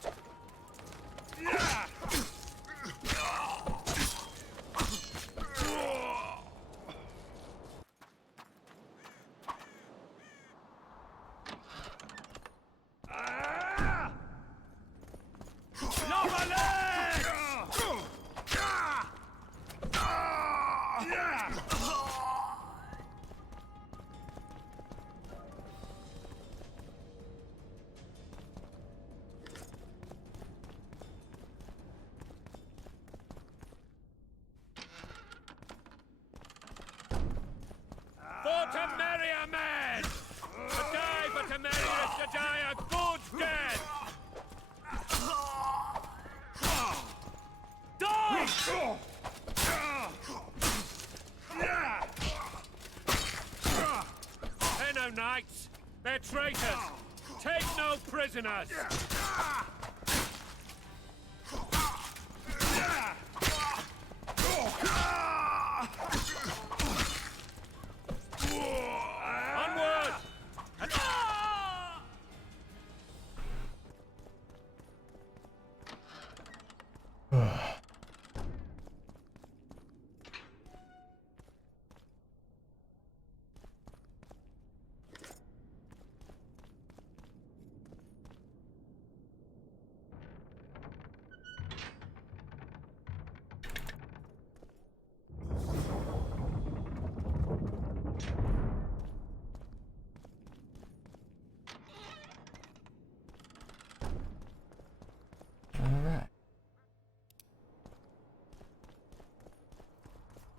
For Temeria, men! To die for Temeria is to die a good death! Die! They're no knights. They're traitors. Take no prisoners.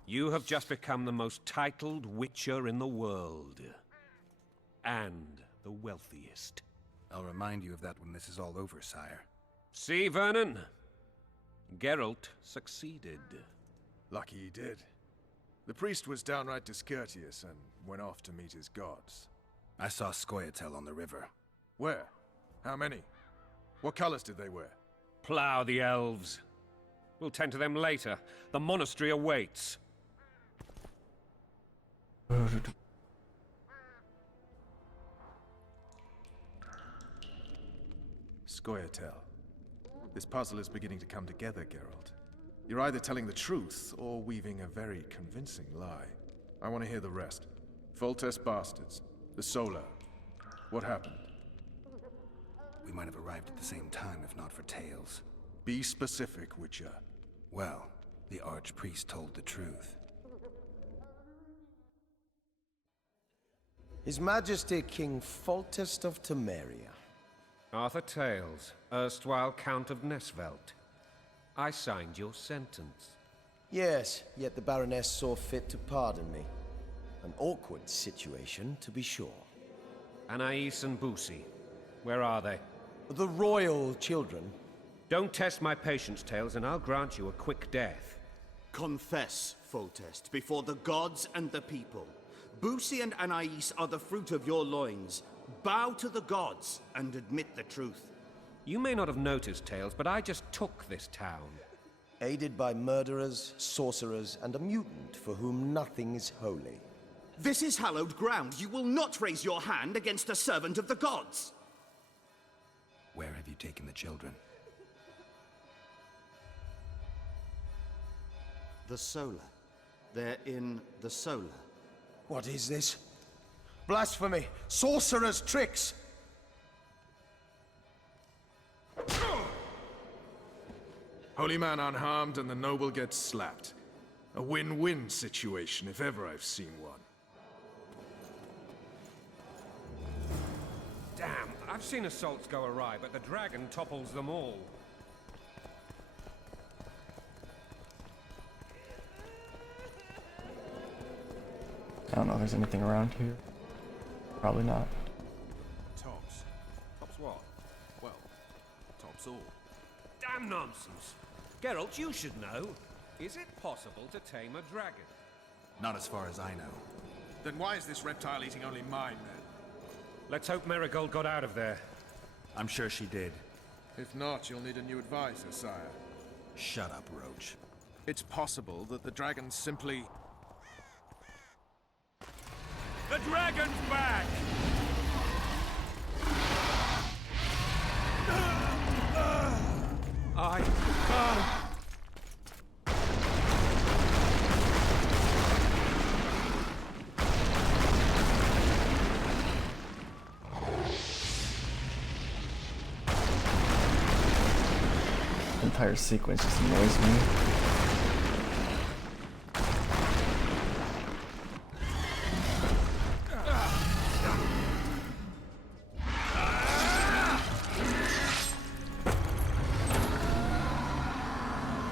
You have just become the most titled Witcher in the world. And the wealthiest. I'll remind you of that when this is all over, sire. See, Vernon? Geralt succeeded. Lucky he did. The priest was downright discourteous and went off to meet his gods. I saw Scoia'tael on the river. Where? How many? What colors did they wear? Plough the elves. We'll tend to them later. The monastery awaits. Scoia'tael. This puzzle is beginning to come together, Geralt. You're either telling the truth or weaving a very convincing lie. I want to hear the rest. Foltest bastards. The Solar. What happened? We might have arrived at the same time if not for tales. Be specific, Witcher. Well, the Archpriest told the truth. His Majesty King Foltest of Temeria. Arthur Tales, erstwhile Count of Nesvelt. I signed your sentence. Yes, yet the Baroness saw fit to pardon me. An awkward situation, to be sure. Anais and Boussy, where are they? The royal children. Don't test my patience, Tales, and I'll grant you a quick death. Confess, Foltest, before the gods and the people. Boussy and Anais are the fruit of your loins. Bow to the gods and admit the truth. You may not have noticed, Tales, but I just took this town. Aided by murderers, sorcerers, and a mutant for whom nothing is holy. This is hallowed ground. You will not raise your hand against a servant of the gods. Where have you taken the children? The Solar. They're in the Solar. What is this? Blasphemy! Sorcerer's tricks! Holy man unharmed and the noble gets slapped. A win-win situation, if ever I've seen one. Damn, I've seen assaults go awry, but the dragon topples them all. I don't know if there's anything around here. Probably not. Tops. Tops what? Well, tops all. Damn nonsense! Geralt, you should know. Is it possible to tame a dragon? Not as far as I know. Then why is this reptile eating only mine, then? Let's hope Marigold got out of there. I'm sure she did. If not, you'll need a new advisor, sire. Shut up, Roach. It's possible that the dragon simply... The dragon's back! The entire sequence just annoys me.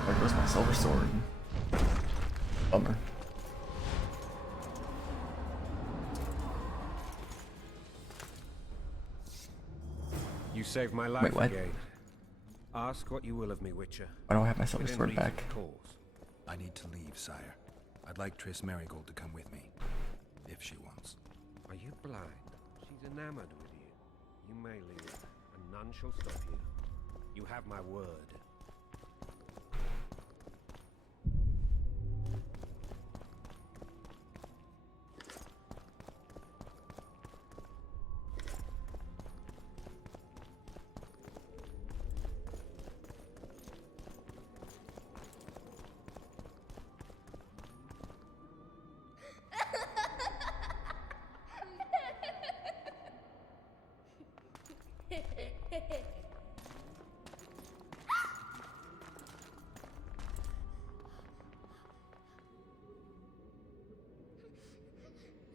There goes my silver sword. Bummer. You saved my life Wait, what? again. Ask what you will of me, Witcher. Why don't I have my silver Within sword reason, back? of course. I need to leave, sire. I'd like Triss Marigold to come with me. If she wants. Are you blind? She's enamored with you. You may leave, and none shall stop you. You have my word.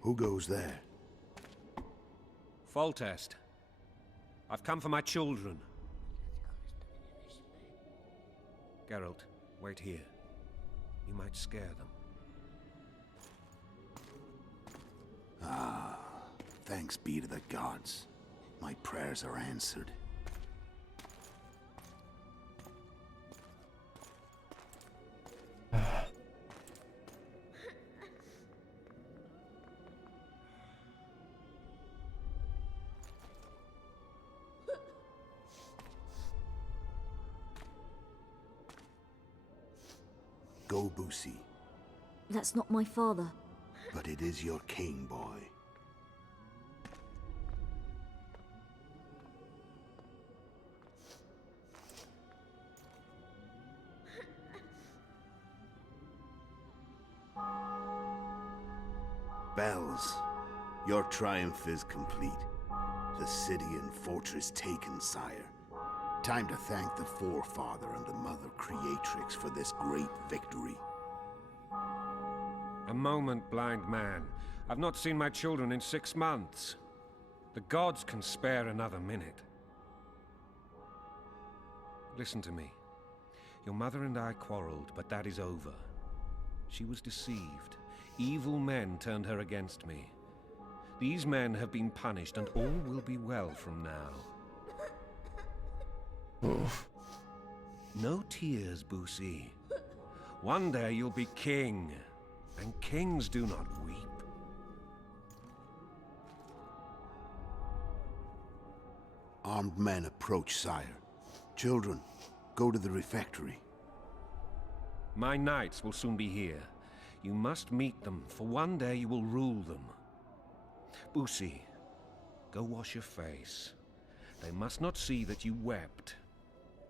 Who goes there? Foltest. I've come for my children. Geralt, wait here. You might scare them. Ah, thanks be to the gods. My prayers are answered. Go, Boosie. That's not my father. But it is your king, boy. Bells, your triumph is complete. The city and fortress taken, sire. Time to thank the Forefather and the Mother Creatrix for this great victory. A moment, blind man. I've not seen my children in 6 months. The gods can spare another minute. Listen to me. Your mother and I quarreled, but that is over. She was deceived. Evil men turned her against me. These men have been punished, and all will be well from now. Oof. No tears, Boosie. One day you'll be king, and kings do not weep. Armed men approach, sire. Children, go to the refectory. My knights will soon be here. You must meet them, for one day you will rule them. Boosie, go wash your face. They must not see that you wept.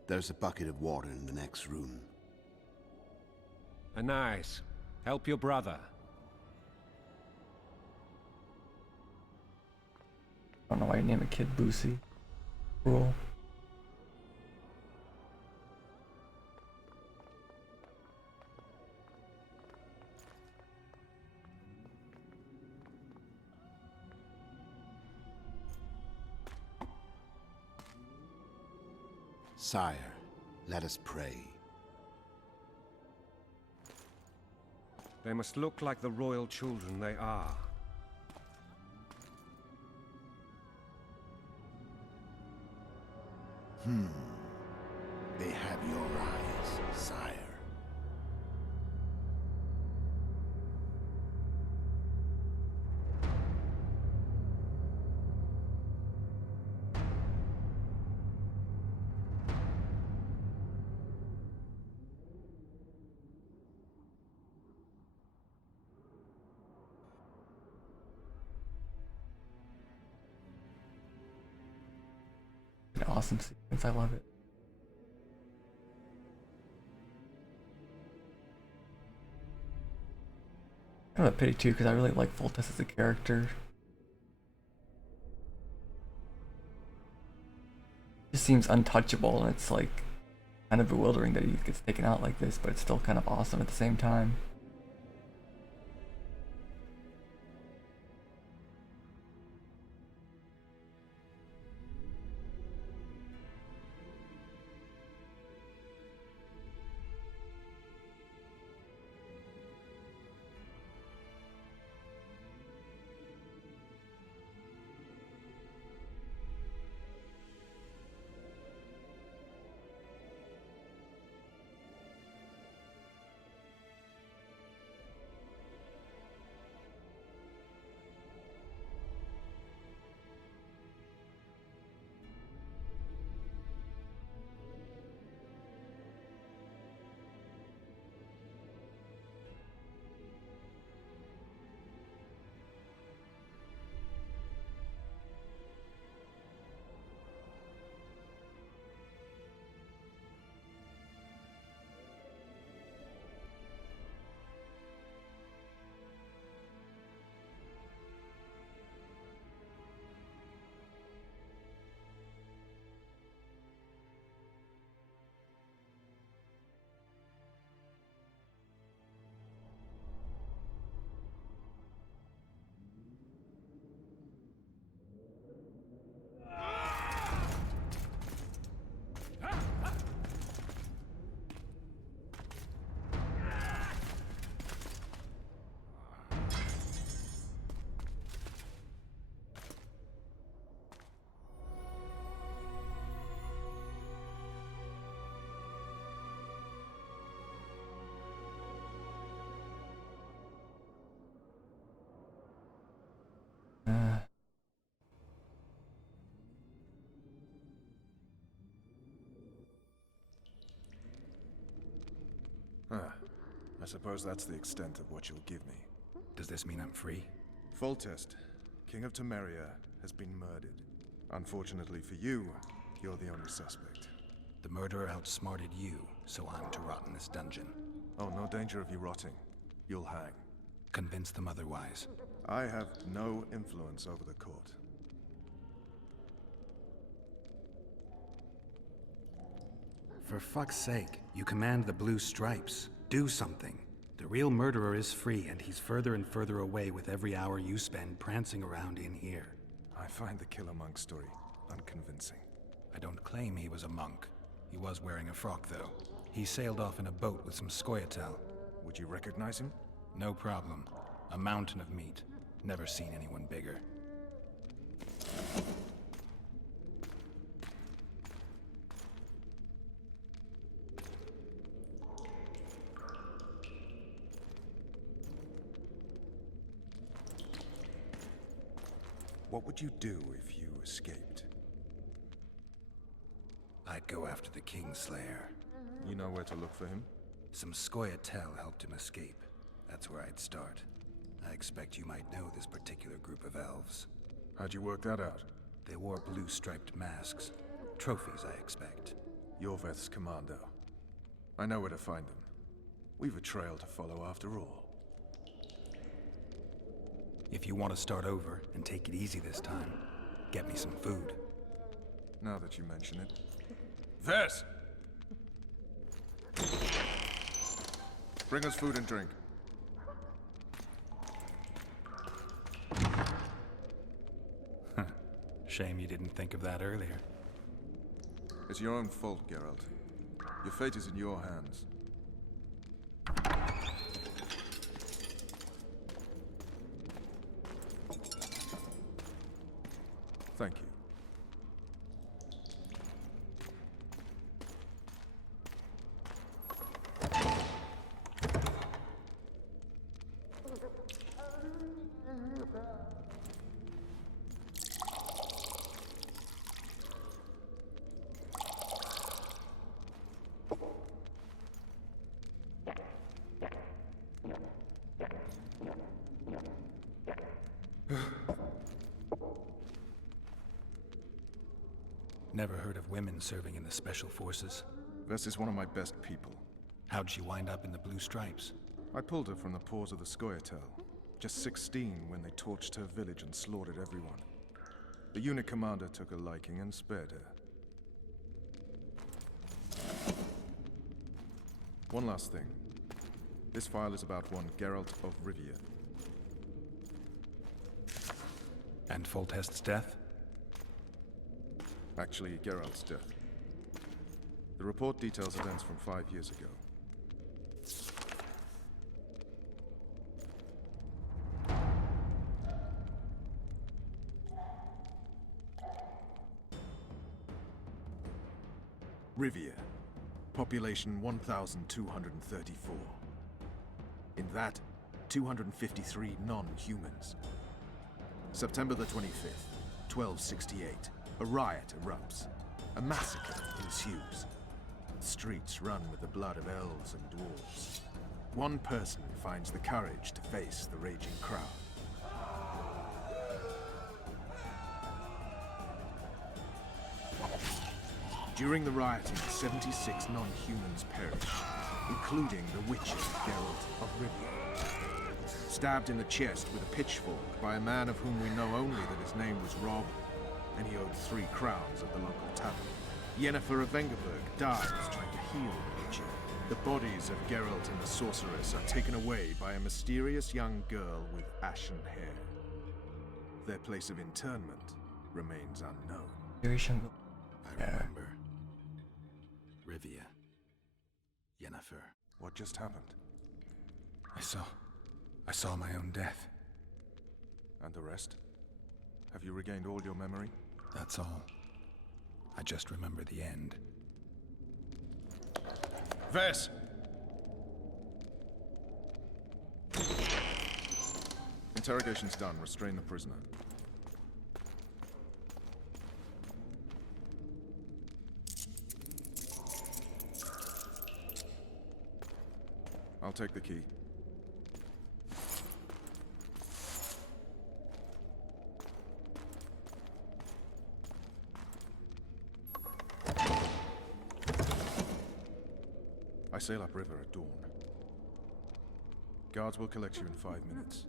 There's a bucket of water in the next room. Anais, help your brother. I don't know why you name a kid Boosie. Cool. Sire, let us pray. They must look like the royal children they are. They have your eyes, sire. An awesome sequence, I love it. Kind of a pity too, because I really like Foltest as a character. Just seems untouchable, and it's like kind of bewildering that he gets taken out like this, but it's still kind of awesome at the same time. I suppose that's the extent of what you'll give me. Does this mean I'm free? Foltest, King of Temeria, has been murdered. Unfortunately for you, you're the only suspect. The murderer outsmarted you, so I'm to rot in this dungeon. Oh, no danger of you rotting. You'll hang. Convince them otherwise. I have no influence over the court. For fuck's sake, you command the blue stripes. Do something. The real murderer is free, and he's further and further away with every hour you spend prancing around in here. I find the killer monk story unconvincing. I don't claim he was a monk. He was wearing a frock, though. He sailed off in a boat with some Scoia'tael. Would you recognize him? No problem. A mountain of meat. Never seen anyone bigger. What would you do if you escaped? I'd go after the Kingslayer. You know where to look for him? Some Scoia'tael helped him escape. That's where I'd start. I expect you might know this particular group of elves. How'd you work that out? They wore blue-striped masks. Trophies, I expect. You're Veth's commando. I know where to find them. We've a trail to follow after all. If you want to start over and take it easy this time, get me some food. Now that you mention it. Veth! Bring us food and drink. Shame you didn't think of that earlier. It's your own fault, Geralt. Your fate is in your hands. Thank you. Never heard of women serving in the Special Forces. Vess is one of my best people. How'd she wind up in the Blue Stripes? I pulled her from the paws of the Scoia'tael. Just 16 when they torched her village and slaughtered everyone. The unit commander took a liking and spared her. One last thing. This file is about one Geralt of Rivia. And Foltest's death? Actually, Geralt's death. The report details events from 5 years ago. Rivia. Population 1,234. In that, 253 non-humans. September the 25th, 1268. A riot erupts. A massacre ensues. The streets run with the blood of elves and dwarves. One person finds the courage to face the raging crowd. During the rioting, 76 non-humans perished, including the Witcher Geralt of Rivia. Stabbed in the chest with a pitchfork by a man of whom we know only that his name was Rob, and he owed 3 crowns at the local tavern. Yennefer of Vengerberg dies trying to heal the Witcher. The bodies of Geralt and the sorceress are taken away by a mysterious young girl with ashen hair. Their place of internment remains unknown. I remember. Rivia. Yennefer. What just happened? I saw my own death. And the rest? Have you regained all your memory? That's all. I just remember the end. Vess! Interrogation's done. Restrain the prisoner. I'll I'll take the key. I sail upriver at dawn. Guards will collect you in 5 minutes.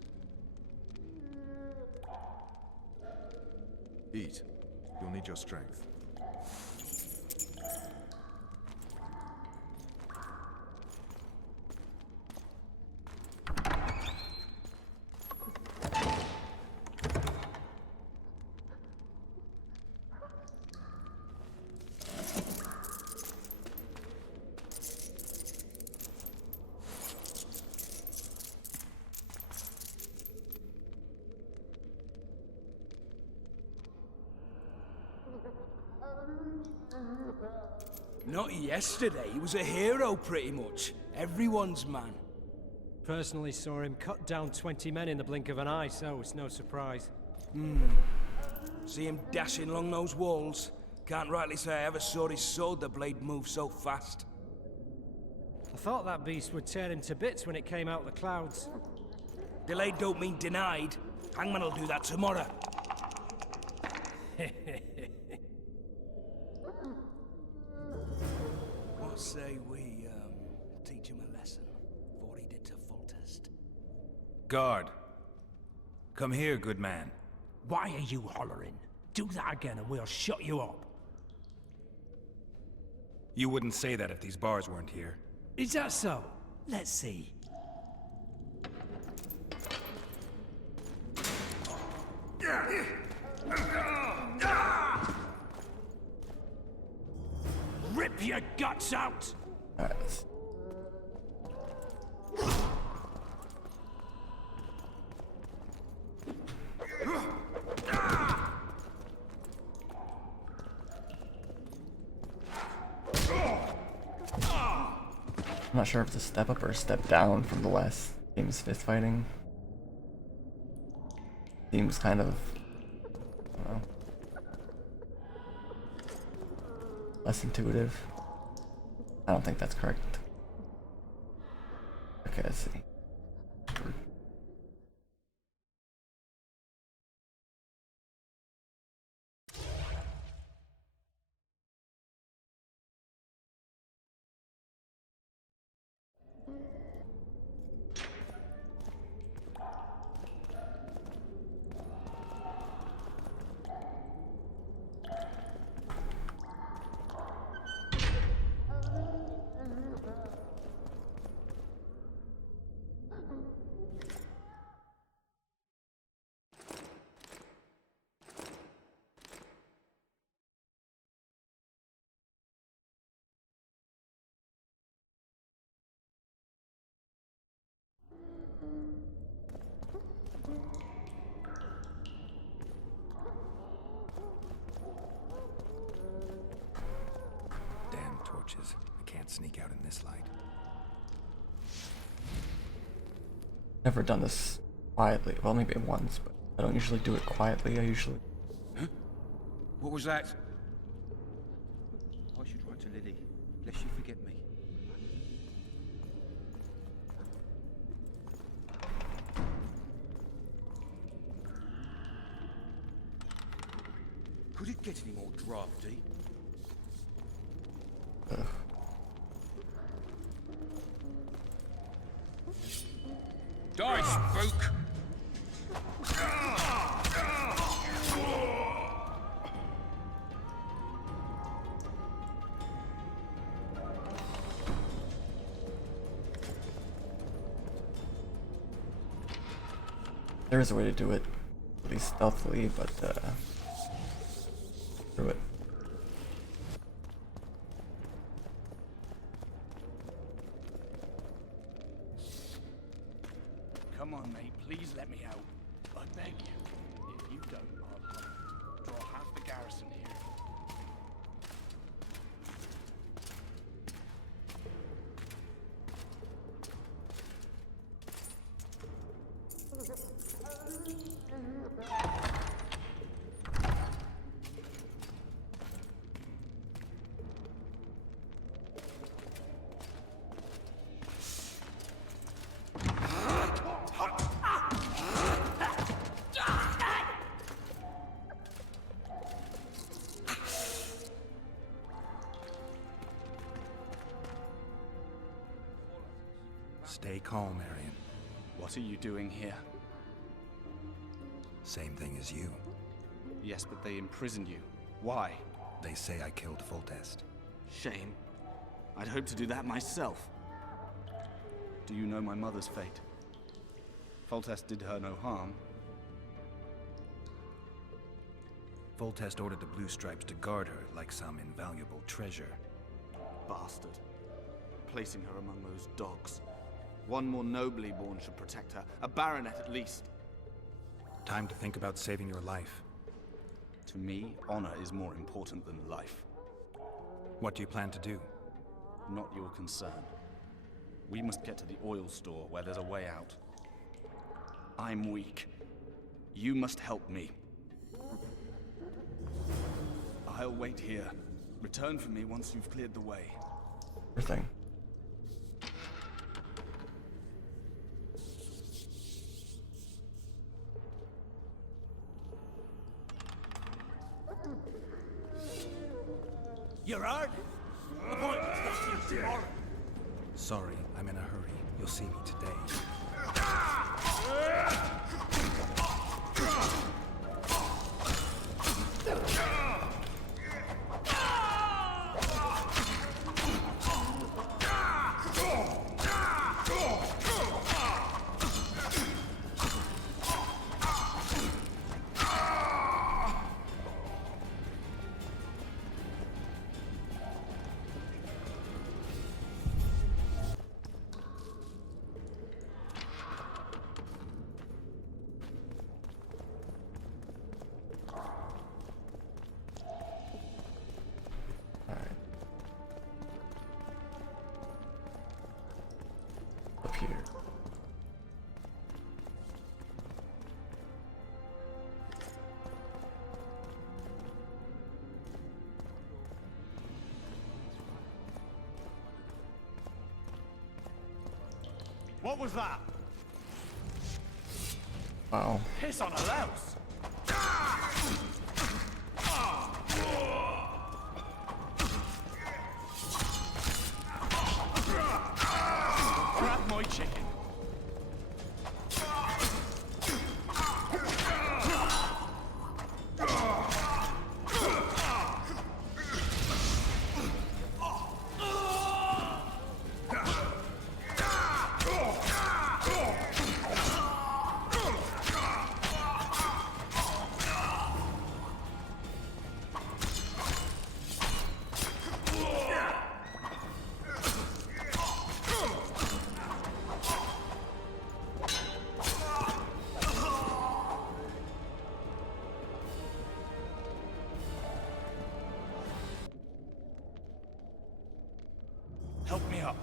Eat. You'll need your strength. Not yesterday. He was a hero, pretty much. Everyone's man. Personally saw him cut down 20 men in the blink of an eye, so it's no surprise. See him dashing along those walls. Can't rightly say I ever saw his sword the blade move so fast. I thought that beast would tear him to bits when it came out of the clouds. Delayed don't mean denied. Hangman'll do that tomorrow. What say we, teach him a lesson, for what he did to Foltest? Guard. Come here, good man. Why are you hollering? Do that again and we'll shut you up. You wouldn't say that if these bars weren't here. Is that so? Let's see. Rip your guts out! Alright. I'm not sure if it's a step up or a step down from the last game's fist fighting. Seems kind of, I don't know, less intuitive. I don't think that's correct. Okay, let's see. Damn torches. I can't sneak out in this light. Never done this quietly. Well, maybe once, but I don't usually do it quietly. I usually... Huh? What was that? I should write to Lily, lest she forget me. Could it get any more drafty? Die, spook! There is a way to do it, at least stealthily, but through it. Come on, mate, please let me out. I beg you. If you don't, I'll draw half the garrison here. calm, Arian. What are you doing here? Same thing as you. Yes, but they imprisoned you. Why? They say I killed Foltest. Shame. I'd hoped to do that myself. Do you know my mother's fate? Foltest did her no harm. Foltest ordered the Blue Stripes to guard her like some invaluable treasure. Bastard. Placing her among those dogs. One more nobly born should protect her. A baronet at least. Time to think about saving your life. To me, honor is more important than life. What do you plan to do? Not your concern. We must get to the oil store where there's a way out. I'm weak. You must help me. I'll wait here. Return for me once you've cleared the way. Sure thing. You're hard? Sorry, I'm in a hurry. You'll see me today. Up here. What was that? Wow. Piss on a louse. Grab my chicken. Help me up.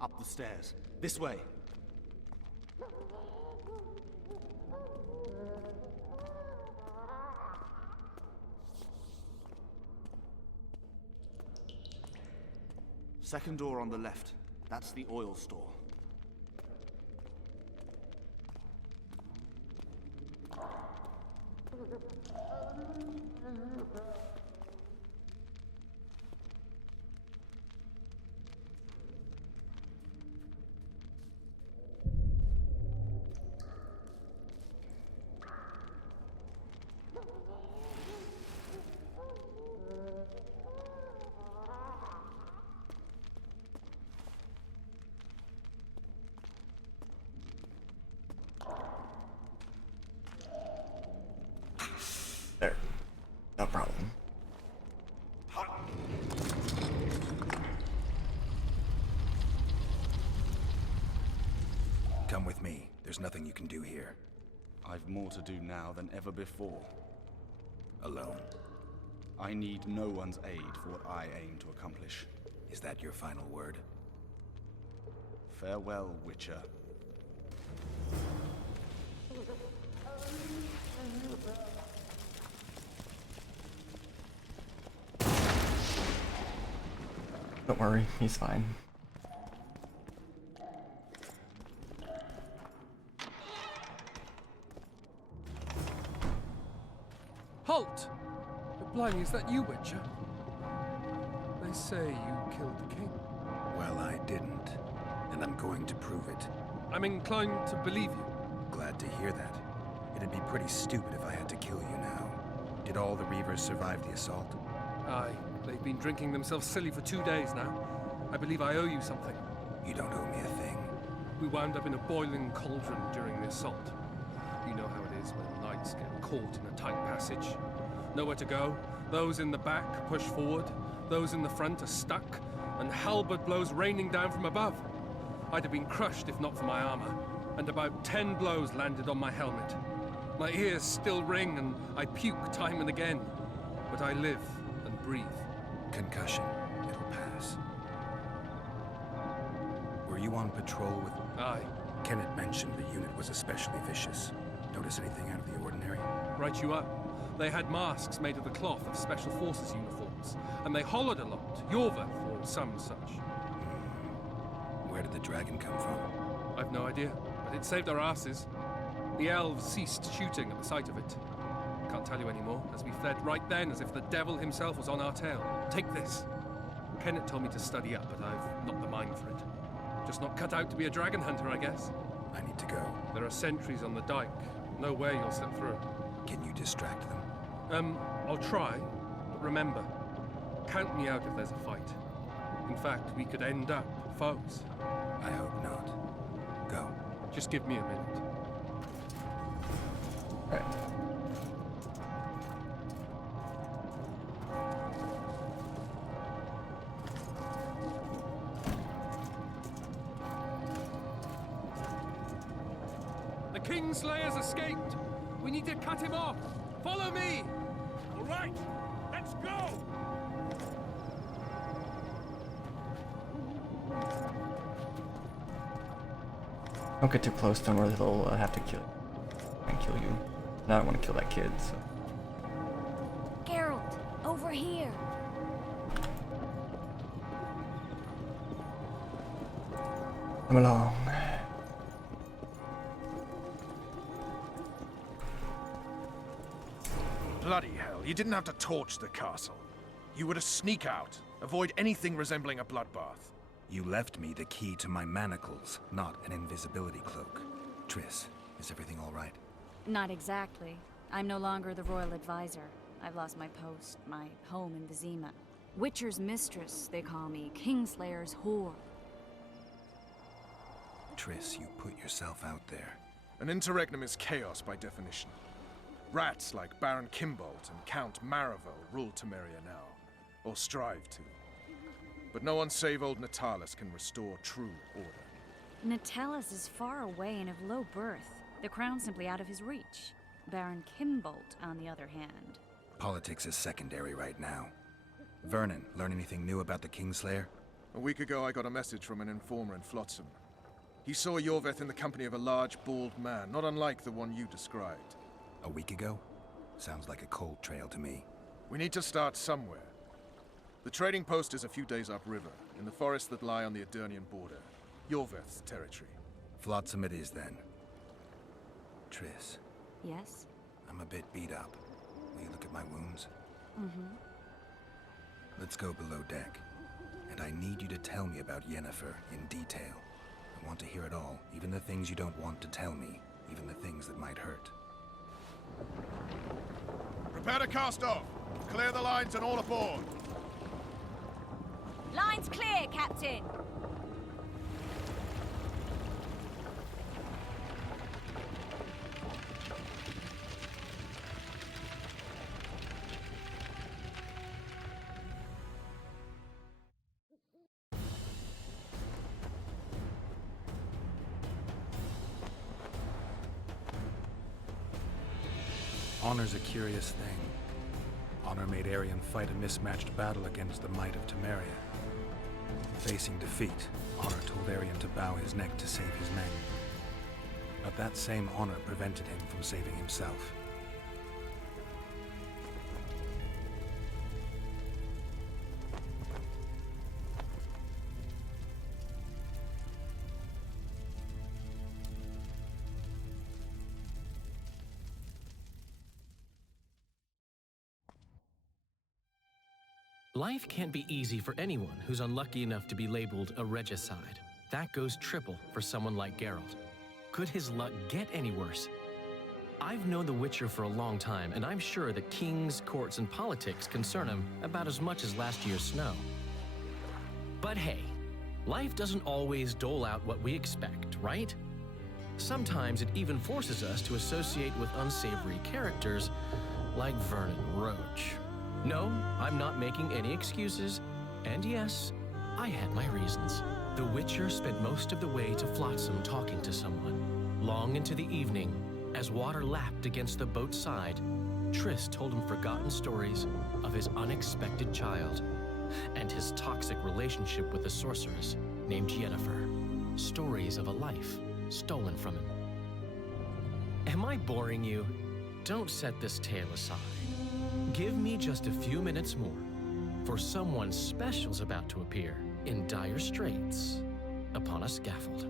Up the stairs. This way. Second door on the left. That's the oil store. There. No problem. Come with me. There's nothing you can do here. I've more to do now than ever before. Alone. I need no one's aid for what I aim to accomplish. Is that your final word? Farewell, Witcher. Don't worry, he's fine. Halt! Blimey, is that you, Witcher? They say you killed the king. Well, I didn't. And I'm going to prove it. I'm inclined to believe you. Glad to hear that. It'd be pretty stupid if I had to kill you now. Did all the Reavers survive the assault? Aye, they've been drinking themselves silly for 2 days now. I believe I owe you something. You don't owe me a thing. We wound up in a boiling cauldron during the assault. You know how it is when knights get caught in a tight passage. Nowhere to go. Those in the back push forward. Those in the front are stuck. And halberd blows raining down from above. I'd have been crushed if not for my armor. And about 10 blows landed on my helmet. My ears still ring and I puke time and again. But I live and breathe. Concussion. It'll pass. Were you on patrol with... Aye. Kenneth mentioned the unit was especially vicious. Notice anything out of the ordinary? Right you up. They had masks made of the cloth of Special Forces uniforms. And they hollered a lot. Yorveth or some such. Where did the dragon come from? I've no idea, but it saved our asses. The elves ceased shooting at the sight of it. Can't tell you anymore, as we fled right then as if the devil himself was on our tail. Take this. Kenneth told me to study up, but I've not the mind for it. Just not cut out to be a dragon hunter, I guess. I need to go. There are sentries on the dike. No way you'll slip through. Can you distract them? I'll try, but remember, count me out if there's a fight. In fact, we could end up foes. I hope not. Go. Just give me a minute. Right. The Kingslayer's escaped! We need to cut him off! Follow me! All right, let's go! Don't get too close to them or they'll have to kill you. And I don't want to kill that kid, so. Geralt, over here. Come along. Bloody hell, you didn't have to torch the castle. You were to sneak out, avoid anything resembling a bloodbath. You left me the key to my manacles, not an invisibility cloak. Triss, is everything all right? Not exactly. I'm no longer the royal advisor. I've lost my post, my home in Vizima. Witcher's mistress, they call me. Kingslayer's whore. Triss, you put yourself out there. An interregnum is chaos by definition. Rats like Baron Kimbolt and Count Maravel rule Temeria now, or strive to. But no one save old Natalis can restore true order. Natalis is far away and of low birth. The crown's simply out of his reach. Baron Kimbolt, on the other hand. Politics is secondary right now. Vernon, learn anything new about the Kingslayer? A week ago I got a message from an informer in Flotsam. He saw Yorveth in the company of a large, bald man, not unlike the one you described. A week ago? Sounds like a cold trail to me. We need to start somewhere. The trading post is a few days upriver, in the forests that lie on the Aedirnian border. Yorveth's territory. Flotsam it is, then. Triss. Yes? I'm a bit beat up. Will you look at my wounds? Mm-hmm. Let's go below deck. And I need you to tell me about Yennefer in detail. I want to hear it all, even the things you don't want to tell me, even the things that might hurt. Prepare to cast off. Clear the lines and all aboard. Line's clear, Captain! Honor's a curious thing. Honor made Arion fight a mismatched battle against the might of Temeria. Facing defeat, Honor told Arion to bow his neck to save his men. But that same honor prevented him from saving himself. Life can't be easy for anyone who's unlucky enough to be labeled a regicide. That goes triple for someone like Geralt. Could his luck get any worse? I've known the Witcher for a long time, and I'm sure that kings, courts, and politics concern him about as much as last year's snow. But hey, life doesn't always dole out what we expect, right? Sometimes it even forces us to associate with unsavory characters like Vernon Roach. No, I'm not making any excuses, and yes, I had my reasons. The Witcher spent most of the way to Flotsam talking to someone. Long into the evening, as water lapped against the boat's side, Triss told him forgotten stories of his unexpected child and his toxic relationship with a sorceress named Yennefer. Stories of a life stolen from him. Am I boring you? Don't set this tale aside. Give me just a few minutes more, for someone special's about to appear in dire straits upon a scaffold.